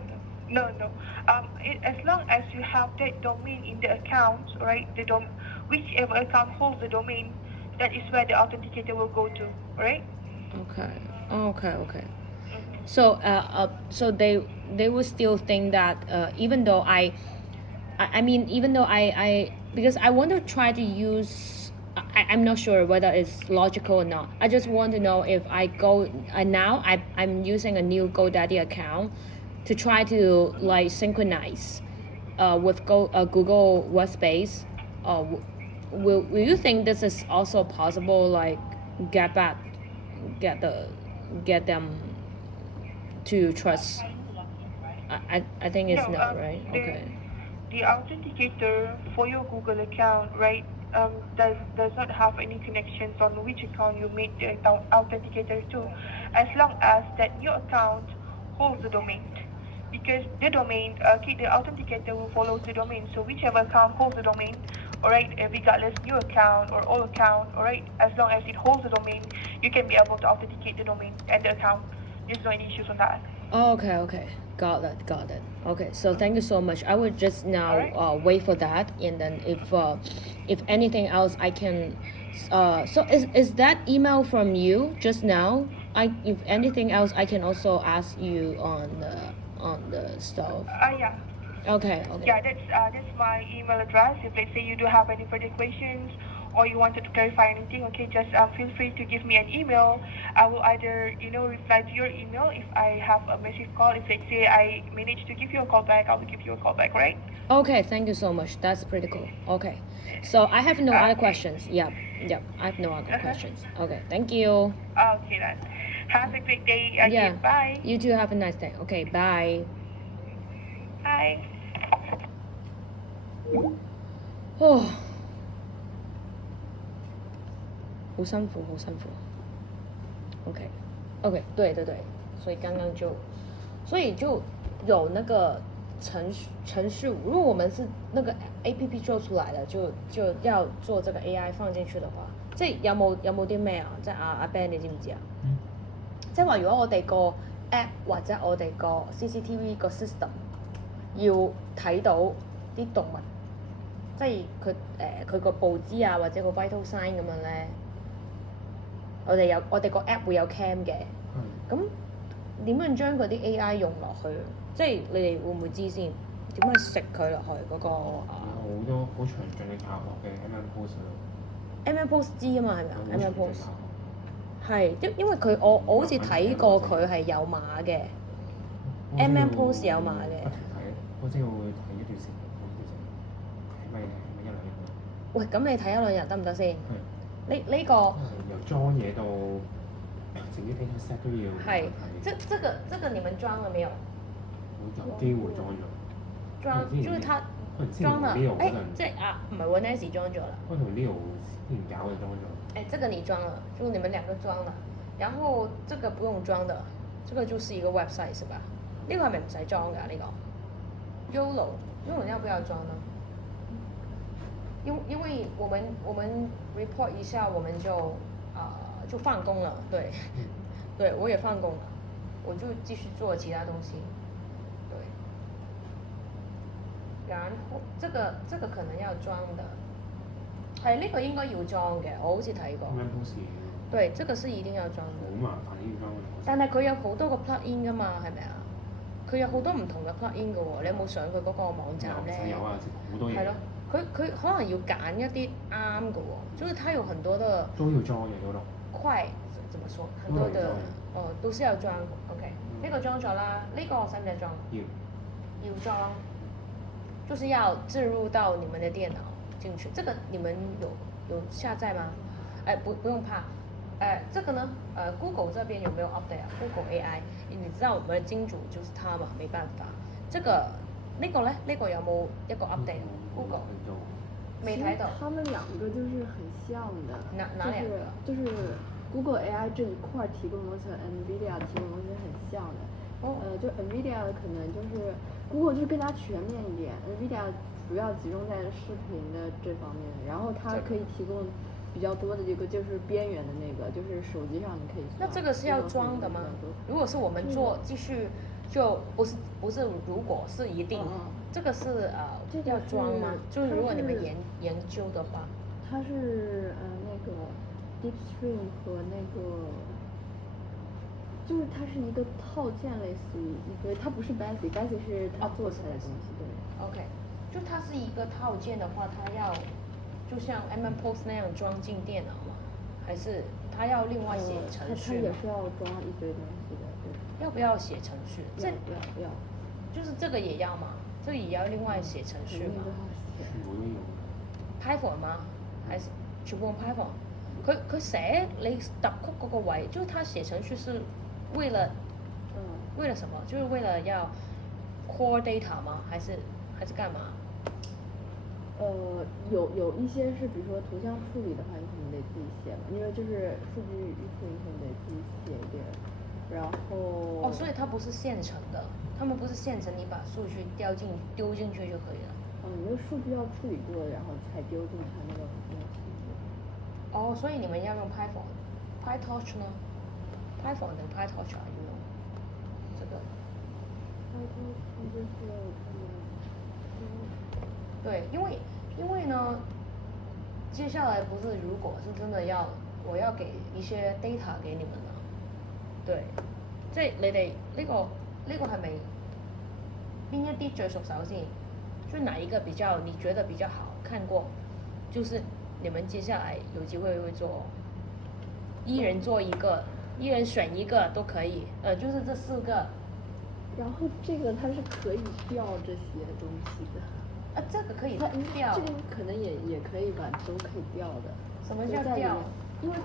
As long as you have that domain in the account, right? Whichever account holds the domain, that is where the authenticator will go to, right? Okay. Mhm. So they will still think that even though even though I because I want to try to use, I'm not sure whether it's logical or not. I just want to know if I go now I'm using a new GoDaddy account to try to like synchronize with Google Workspace. Will you think this is also possible? Like get them to trust? I think it's no, right? Okay. The authenticator for your Google account, right, does not have any connections on which account you made the authenticator to, as long as that new account holds the domain. Because the domain, the authenticator will follow the domain. So whichever account holds the domain, alright, regardless new account or old account, alright, as long as it holds the domain, you can be able to authenticate the domain and the account. There's no any issues on that. Okay. Got it. Okay, so thank you so much. I will just now Alright. wait for that, and then if anything else I can. So is that email from you just now? If anything else I can also ask you on the stuff. Yeah. Okay. Yeah, that's my email address. If let's say you do have any further questions or you wanted to clarify anything, okay, just feel free to give me an email. I will either reply to your email if I have a message call. If let's say I manage to give you a call back, I will give you a call back, right? Okay, thank you so much. That's pretty cool. Okay, so I have no other Okay. questions. Yep. I have no other questions. Okay, thank you. Okay then. Have a great day again. Yeah. Bye. You too. Have a nice day. Okay, bye. Bye.哦，好辛苦。OK，对，所以刚刚所以就有那个程序，如果我们是那个 APP 做出來啦，就要做這個 AI 放進去嘅話，即係有冇啲咩啊？即係阿 Ben 你知唔知啊？即係話如果我哋個 app 或者我哋個 CCTV 個 system 要睇到啲動物，即係佢個步姿啊，或者個 vital sign 咁樣咧，我哋個 app 會有 cam 嘅。咁點樣將嗰啲 AI 用落去？即係你哋會唔會知先？點樣食佢落去嗰個好多好詳盡嘅教學嘅 MM post 咯。 MM post 知啊嘛，係咪啊？MM 好詳盡 post 教係因為佢我好似睇過佢係有碼嘅學，MM post 有碼嘅。我知道會睇一段時間，睇咪一兩日。喂，咁你睇一兩日得唔得先？呢個由裝嘢到整啲 data set 都要係睇。這個你們裝了沒有？有機會裝咗。就是他裝了，即係唔係我 Nancy 裝咗啦。我同 Leo 之前搞嘅裝咗。這個你裝了，就你們兩個裝了，然後這個不用裝的，這個就是一個 website 是吧？呢個係咪唔使裝㗎？呢個 YOLO 要不要裝呢？因為我們 report 一下，我們就放工了，對。对，我也放工了，我就继续做其他东西。对，然後這個可能要裝的，係呢個應該要裝嘅，我好似睇過。咩 post 嘢？對，這個是一定要裝嘅。好麻煩呢要裝嘅。但係佢有好多個 plug-in 㗎嘛，係咪啊？佢有好多唔同嘅 plug-in 㗎喎，你有冇上佢嗰個網站咧？有啊，好多嘢。係咯，佢可能要揀一啲啱嘅喎，就是它有很多的。都要裝嘅嗰度。快怎麼說？很多的都是要裝。OK，呢個裝咗啦，呢個使唔使裝？要裝，就是要置入到你們的電腦進去。這個你們有下載嗎？不用怕。這個呢，Google 這邊有沒有 update 啊 ？Google AI，你知道我們的金主就是他嘛，沒辦法。這個呢個呢，呢個有冇一個 update？Google 沒睇到。他們兩個就是很像的。哪兩個？就是 Google AI 這一塊提供的東西和 NVIDIA 提供的東西很像的。就 NVIDIA 可能就是 Google 就是更加全面一點 ，NVIDIA 主要集中在視頻的這方面，然後它可以提供比較多的這個就是邊緣的那個，就是手機上你可以。那這個是要裝的嗎？如果是我們做繼續就不是如果是一定，這個是要裝嗎？就是如果你們研究的話，它是那個 DeepStream 和那個。就是它是一個套件，類似於一個，它不是 basic 是它做出來的東西，對。OK，就它是一個套件的話，它要就像 Post 那樣裝進電腦嗎？還是它要另外寫程序？它也是要裝一堆東西的，對。要不要寫程序？要。就是這個也要嗎？這個也要另外寫程序嗎？全部都要。Python 嗎？還是全部用 Python？佢寫你特曲嗰個位，就是他寫程序是為了什麼？就是為了要 core data 嗎？還是幹嘛？有一些是，比如說圖像處理的話，你可能得自己寫嘛，因為就是數據預測，你可能得自己寫一點。然後所以它不是現成的，他們不是現成，你把數據丟進去就可以了。你的數據要處理過，然後才丟進它那個所以你們要用 Python、PyTorch 呢 ？Python 跟 PyTorch 啊，用這個。PyTorch 就是對，因為呢，接下來不是如果是真的我要給一些 data 給你們啦，對，即係你哋呢個係咪邊一啲最熟手先？就哪一個比較你覺得比較好看過？就是你們接下來有機會會做，一人做一個，一人選一個都可以，就是這4個。然後這個它是可以調這些東西的。這個可以調。這個可能也可以吧，都可以調的。什麼叫調？因為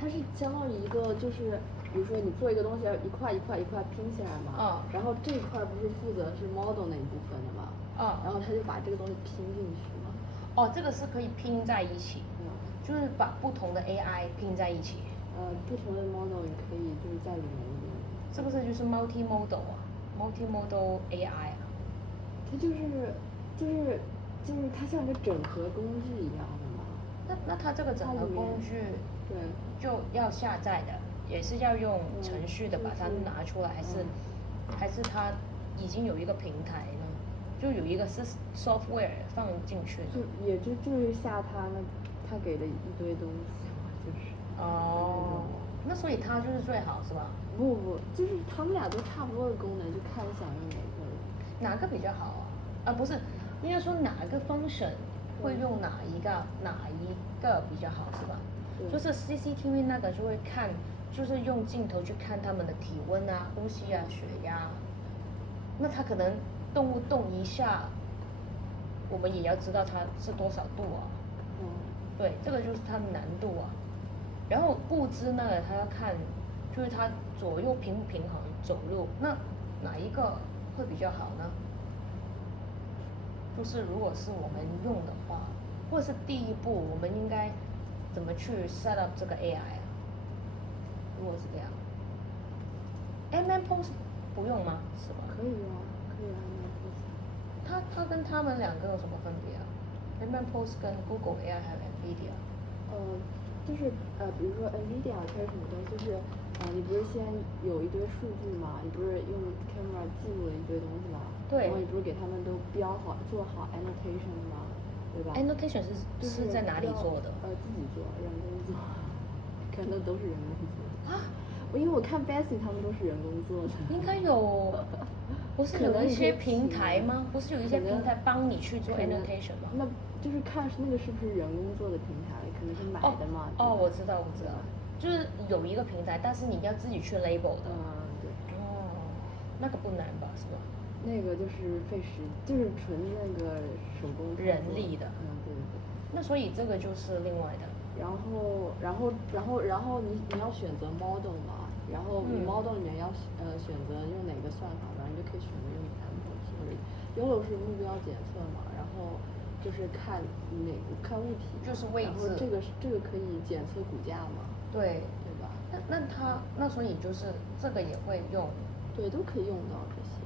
它是相當於一個就是比如說你做一個東西要一塊一塊一塊拼起來嘛，然後這一塊不是負責是 model 那一部分的嘛，然後他就把這個東西拼進去嘛。這個是可以拼在一起，就是把不同的 AI 拼在一起。不同的 model 也可以就是在裡面一點。是不是就是 multimodal 啊 ？multimodal AI 啊？它就是它像一個整合工具一樣的嘛。那它這個整合工具，對，就要下載的，也是要用程序的把它拿出來，還是它已經有一個平台呢？就有一個是 software 放進去的。就是下他給的一堆東西嘛，就是。那所以它就是最好是吧？不，就是他們倆都差不多的功能，就看想用哪個。哪個比較好啊？不是，應該說哪個 function 會用哪一個比較好是吧？就是 CCTV 那個就會看，就是用鏡頭去看他們的體溫啊、呼吸啊、血壓。那它可能動物動一下，我們也要知道它是多少度啊。對，這個就是它的難度啊。然後步姿呢，它要看，就是它左右平不平衡走路，那哪一個會比較好呢？就是如果是我們用的話，或者是第一步，我們應該怎麼去 set up 這個 AI 啊？如果是這樣，Post 不用嗎？是嗎？可以啊，可以啊。它跟他們兩個有什麼分別啊？Post 跟 Google AI 還有 NVIDIA？就是比如说 NVIDIA 它是什么东西？就是你不是先有一堆数据嘛？你不是用 camera 记录了一堆东西嘛？对。然后你不是给他们都标好、做好 annotation 吗？对吧 ？annotation 是在哪里做的？自己做，人工做，可能都是人工做的。啊？因为我看 Bessy 他们都是人工做的。应该有，不是有一些平台吗？不是有一些平台帮你去做 annotation 吗？那就是看那个是不是人工做的平台，可能是买的嘛。哦，我知道，就是有一个平台，但是你要自己去 label 的。对。哦，那个不难吧？是吧？那个就是费时，就是纯那个手工人力的。对。那所以这个就是另外的。然后你要选择 model 嘛，然后你 model 里面要选择用哪个算法，然后你就可以选择用 example 或者 YOLO 是目标检测嘛，然后就是看物体，就是位置，然后这个可以检测骨架嘛，对吧？那所以就是这个也会用，对，都可以用到这些。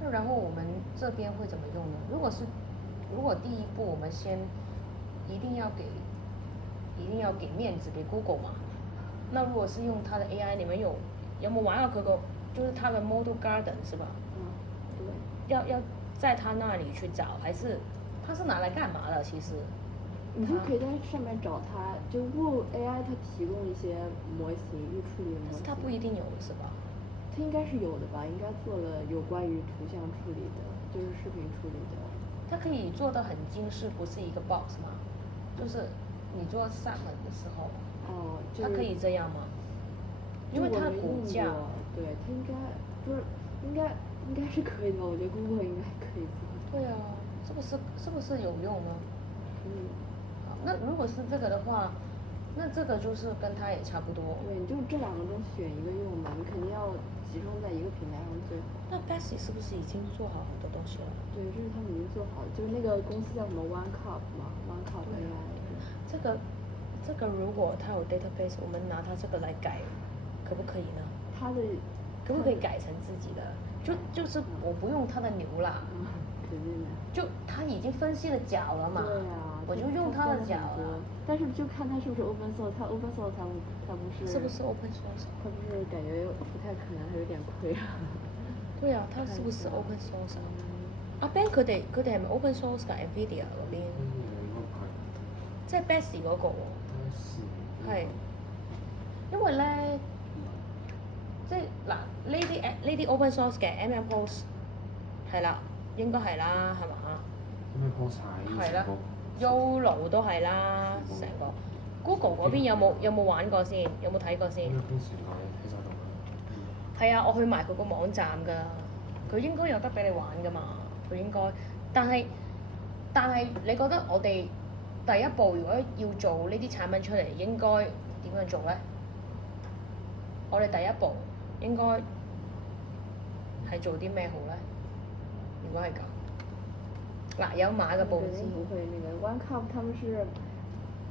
那然后我们这边会怎么用呢？如果第一步我们先一定要给面子给 Google 嘛。那如果是用它的 AI，你们有冇玩到佢個就是它的 Model Garden 是吧？对。要在它那里去找，还是它是拿来干嘛的？其实你就可以在上面找它，就 Google AI 它提供一些模型预处理模型。它不一定有是吧？它应该是有的吧，应该做了有关于图像处理的，就是视频处理的。它可以做的很精细，不是一个 box 吗？就是你做salmon的时候，它可以这样吗？因为它骨架，对，它应该是可以的，我觉得 Google 应该可以做。对啊，是不是有用呢？好，那如果是这个的话，那这个就是跟它也差不多。对，你就这两个中选一个用嘛，你肯定要集中在一个平台上最好。那 Bessy 是不是已经做好很多东西了？对，这是他们已经做好的，就是那个公司叫什么 OneCup 嘛，OneCup AI。这个如果它有 database， 我们拿它这个来改，可不可以呢？可不可以改成自己的？就是我不用它的牛啦。肯定的。就它已经分析了脚了嘛。对啊。我就用它的脚了。但是就看它是不是 open source， 它 open source 它不是。是不是 open source？ 它不是感觉不太可能，它有点亏啊。對啊，它是不是 open source 啊？阿 Ben 佢哋係咪 open source 㗎 NVIDIA 嗰邊？即係 Bessy 嗰個喎。係。因為咧，即係嗱呢啲 open source 嘅 MMPost 係啦，應該係啦，係嘛？MMPost 係啦 ，YOLO 都係啦，成個。Google 嗰邊有冇玩過先？有冇睇過先？係啊，我去埋佢個網站㗎，佢應該有得俾你玩㗎嘛，佢應該。但係你覺得我哋第一步如果要做呢啲產品出嚟，應該點樣做咧？我哋第一步應該係做啲咩好咧？如果係咁，嗱有碼嘅佈置。不會那個 OneCup 他們是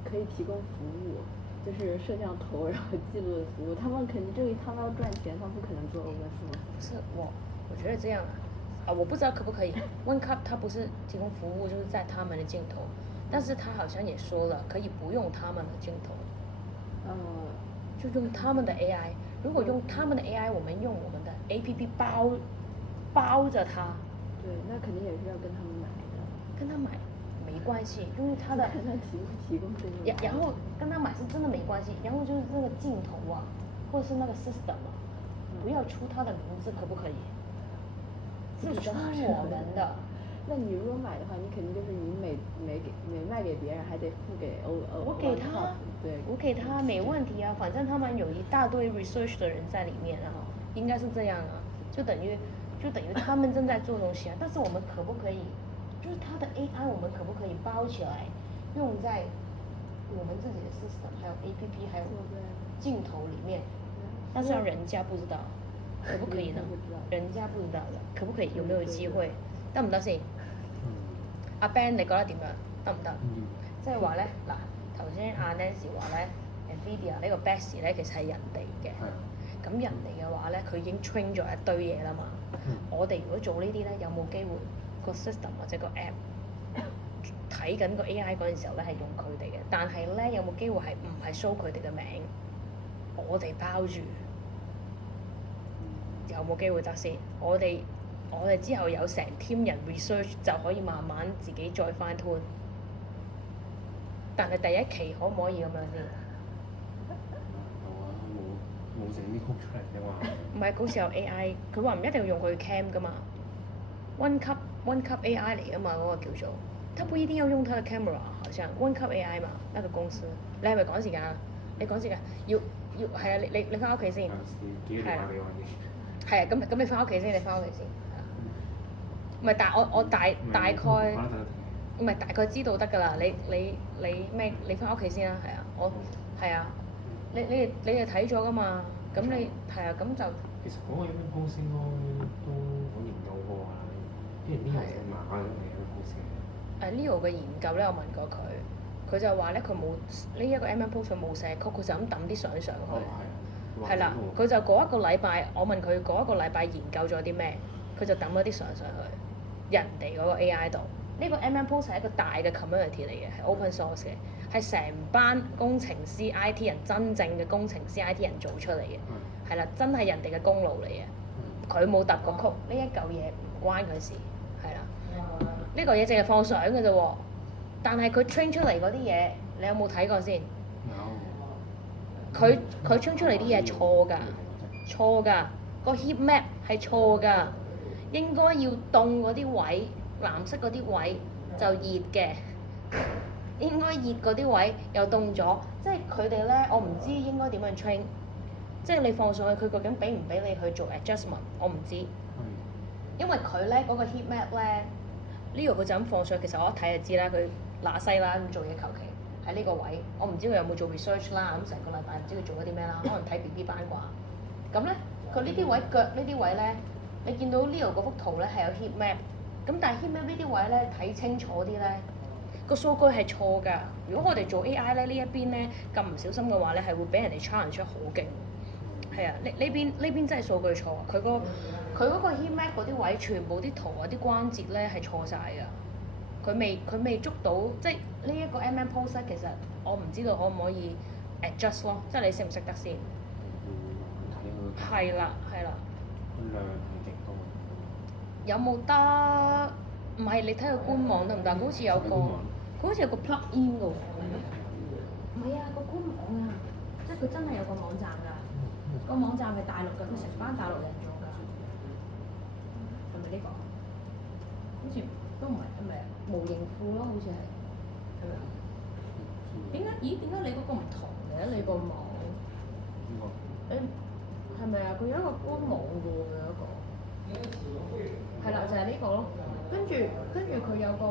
可以提供服務。就是攝像頭，然後記錄的服務，他們肯定這一趟要賺錢，他們不可能做 open source。是我覺得這樣啊，我不知道可不可以。OneCup 它不是提供服務，就是在他們的鏡頭，但是他好像也說了，可以不用他們的鏡頭，就用他們的 AI。如果用他們的 AI，我們用我們的 APP 包着它。對，那肯定也是要跟他們買的。跟他買。沒關係，因為它的，看他提供這個。然後跟他買是真的沒關係，然後就是那個鏡頭啊，或者是那個 system 啊，不要出它的名字，可不可以？是出我們的。那你如果買的話，你肯定就是你每賣給別人，還得付給我給他，對，我給他沒問題啊，反正他們有一大堆 research 的人在裡面啊，應該是這樣啊，就等於他們正在做東西啊，但是我們可不可以？就是它的 AI，我們可不可以包起來，用在我們自己的 system， 還有 APP， 還有鏡頭裡面？但是人家不知道，可不可以呢？人家不知道的，可不可以？有沒有機會？得唔得先？阿 Ben，你覺得點樣？得唔得？即係話咧，嗱頭先阿 Nancy 話咧 ，NVIDIA 呢個 Bessy 咧其實係人哋嘅，咁人哋嘅話咧，佢已經 train 咗一堆嘢啦嘛。我哋如果做呢啲咧，有冇機會？個 system 或者個 app 睇睇緊個 AI 嗰陣時候咧係用佢哋嘅，但係咧有冇機會係唔係 show 佢哋嘅名？我哋包住，有冇機會得先？我哋之後有成 team 人 research 就可以慢慢自己再翻 tune。但係第一期可唔可以咁樣先？冇整啲 code 出嚟啫嘛。唔係嗰時候 AI，佢話唔一定要用佢 cam 噶嘛，one cup AI 嚟噶嘛嗰個叫做，他不一定要用他的 camera，好像 one cup AI 嘛，那個公司。你係咪趕時間啊？你趕時間，要係啊！你翻屋企先。幾個電話俾我先。係啊，咁你翻屋企先，你翻屋企先。唔係，但係我大概。唔係大概知道得㗎啦，你咩？你翻屋企先啦，係啊，我係啊，你哋睇咗㗎嘛？咁你係啊，咁就其實嗰個 M post 應該都好研究過啊，因為呢個係馬嘅 M post 嘅。Leo 嘅研究咧，我問過佢，佢就話咧佢冇呢一個 M post 佢冇寫曲，佢就咁抌啲相上去。係啦，佢就嗰一個禮拜，我問佢嗰一個禮拜研究咗啲咩，佢就抌咗啲相上去人哋嗰個 AI 度。呢個 post 係一個大嘅 community 嚟嘅，係 open source 嘅，係成班工程師 IT 人真正嘅工程師 IT 人做出嚟嘅，係啦，真係人哋嘅功勞嚟嘅。佢冇揼過曲，呢一嚿嘢唔關佢事，係啦。呢嚿嘢淨係放相嘅啫喎，但係佢 train 出嚟嗰啲嘢，你有冇睇過先？有。佢 train 出嚟啲嘢錯㗎，錯㗎，個 heat map 係錯㗎，應該要凍嗰啲位。藍色嗰啲位就熱嘅，應該熱嗰啲位又凍咗，即係佢哋咧，我唔知應該點樣 train，即係你放上去佢究竟俾唔俾你去做 adjustment，我唔知，因為佢咧嗰個 heat map 咧，呢個佢就咁放上去，其實我一睇就知啦，佢嗱西啦咁做嘢求其喺呢個位，我唔知佢有冇做 research 啦，咁成個禮拜唔知佢做咗啲咩啦，可能睇 BB 班啩，咁咧佢呢啲位腳呢啲位咧，你見到 Leo 嗰幅圖咧係有 heat map。咁但係 heat map 呢啲位咧睇清楚啲咧，個數據係錯㗎。如果我哋做 AI 咧呢一邊咧咁唔小心嘅話咧，係會俾人哋 challenge 出好勁。係啊，呢邊真係數據錯。佢嗰個 heat map 嗰啲位，全部啲圖啊啲關節咧係錯晒㗎。佢未捉到，即係呢一個 post 咧，其實我唔知道可唔可以 adjust 咯，即係你識唔識得先？係啦，係啦。量係極多。有冇得？唔係你睇佢官網得唔得？佢好似有個 plug in 㗎喎。唔係啊，個官網啊，即係佢真係有個網站㗎。個網站係大陸㗎，佢成班大陸人做㗎。係咪呢個？好似都唔係，係咪模型庫咯？好似係。係咪啊？點解你嗰個唔同嘅？你個網？誒係咪啊？佢有一個官網㗎喎，有一個。係啦，就係呢個咯。跟住佢有個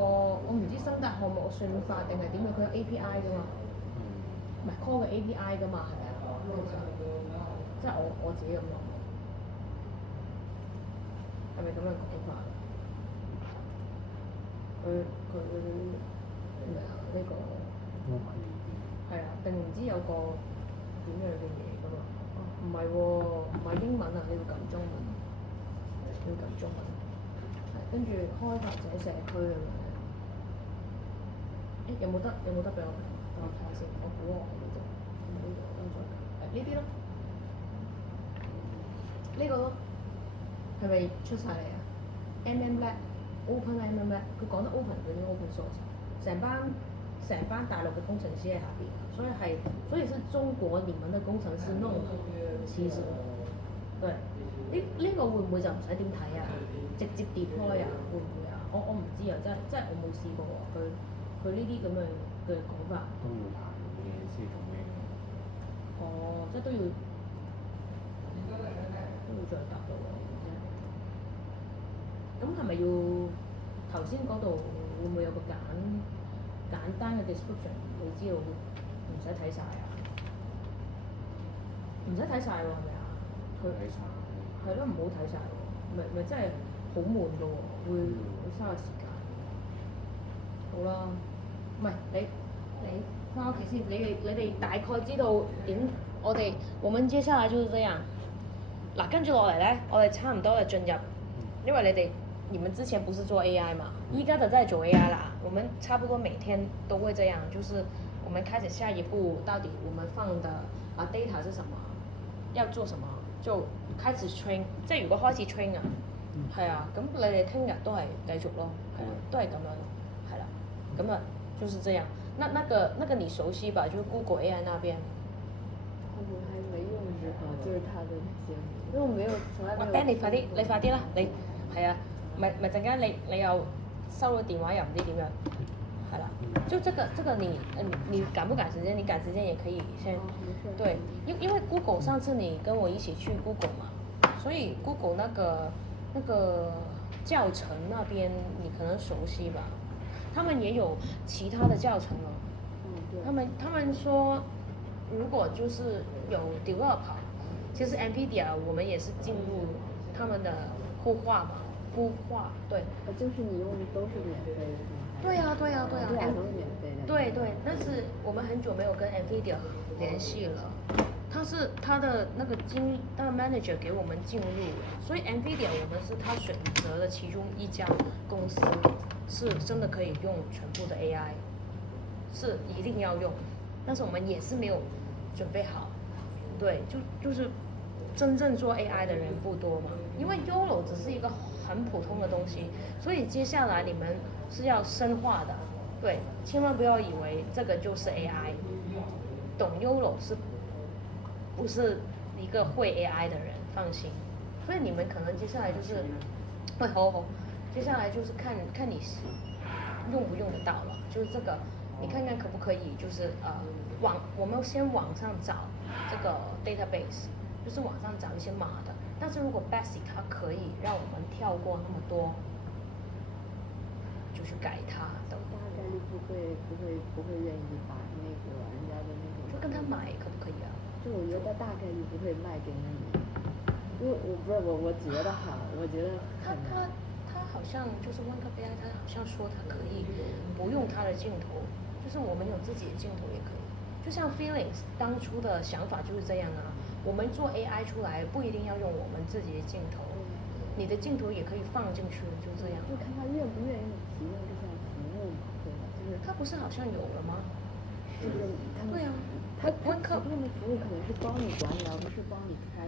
我唔知生達項目算法定係點樣，佢有 API 㗎嘛，唔係 call 嘅 API 㗎嘛，係咪啊？即係我自己咁諗，係咪咁樣講法？佢咩啊？呢個係啊，定唔知有個點樣嘅嘢㗎嘛？唔係喎，唔係英文啊，你要撳中文。要撳中文，係跟住開發者社區咁樣。有冇得俾我睇下先？我估我呢度，呢度等再撳。呢啲咯，呢個咯，係咪出晒嚟啊？Lab，Open Lab，佢講得 open 嗰啲 open source，成班大陸嘅工程師喺下邊，所以是中國你們的工程師弄的，其實，對。呢個會唔會就唔使點睇啊？直接 deploy 啊？會唔會啊？我唔知啊，真係我冇試過喎。佢呢啲咁樣嘅講法。都要談嘅先做咩？哦，即係都要再答到喎。咁係咪要頭先嗰度會唔會有個簡單嘅 description？你知道唔使睇晒啊？唔使睇晒喎，係咪啊？佢睇晒。係咯，唔好睇晒喎，咪真係好悶㗎喎，會嘥個時間。好啦，唔係你翻屋企先，你哋大概知道點？我們接下來就是這樣。嗱，跟住落嚟咧，我哋差唔多就進入，因為你哋你们之前不是做 AI 嘛？依家就真係做 AI 啦。我们差不多每天都会这样，就是我们开始下一步，到底我们放的data 是什么，要做什么，就开始 train。即係如果開始 train 啊，係啊，咁你哋聽日都係繼續咯，係啊，都係咁樣咯，係啦，咁啊就是這樣。那個你熟悉吧？就是 Google AI 那邊。我还没用之就是它的那些，因为我没有从来没有。Ben，你快啲啦，你係啊，咪陣間你又收咗電話又唔知點樣，係啦，就這個你趕不趕時間？你趕時間也可以先，對，因為 Google 上次你跟我一起去 Google 嘛，所以 Google 那個教程那邊你可能熟悉吧，他們也有其他的教程哦，他們說如果就是有 developer， 其實 NVIDIA 我們也是進入他們的孵化，對。就是你用的都是免费的，是吗？对呀，这俩都是免费的。对，但是我们很久没有跟 NVIDIA 联系了。他的那个manager 给我们进入，所以 NVIDIA 我们是他选择的其中一家公司，是真的可以用全部的 AI， 是一定要用，但是我们也是没有准备好。对，就是真正做 AI 的人不多嘛，因为 YOLO 只是一个很普通的东西，所以接下来你们是要深化的，对，千万不要以为这个就是 AI， 懂 YOLO 是不是一个会 AI 的人，放心。所以你们可能接下来就是会接下来就是看你用不用得到了，就是这个你看看可不可以，就是我们先网上找这个 database， 就是网上找一些码的，但是如果 Basic 它可以让我们跳过那么多，就去改它的。大概率不会愿意把那个人家的那种。就跟他买可不可以啊？就我觉得大概率不会卖给你，因为我觉得他好像就是 OneCup AI， 他好像说他可以不用他的镜头，就是我们有自己的镜头也可以。就像 Feelings 当初的想法就是这样啊，我们做 AI 出来不一定要用我们自己的镜头，你的镜头也可以放进去，就这样。就看他愿不愿意提供这项服务嘛，对吧？就是他不是好像有了吗？就是他们对啊，他们服务可能是帮你管理，而不是帮你开。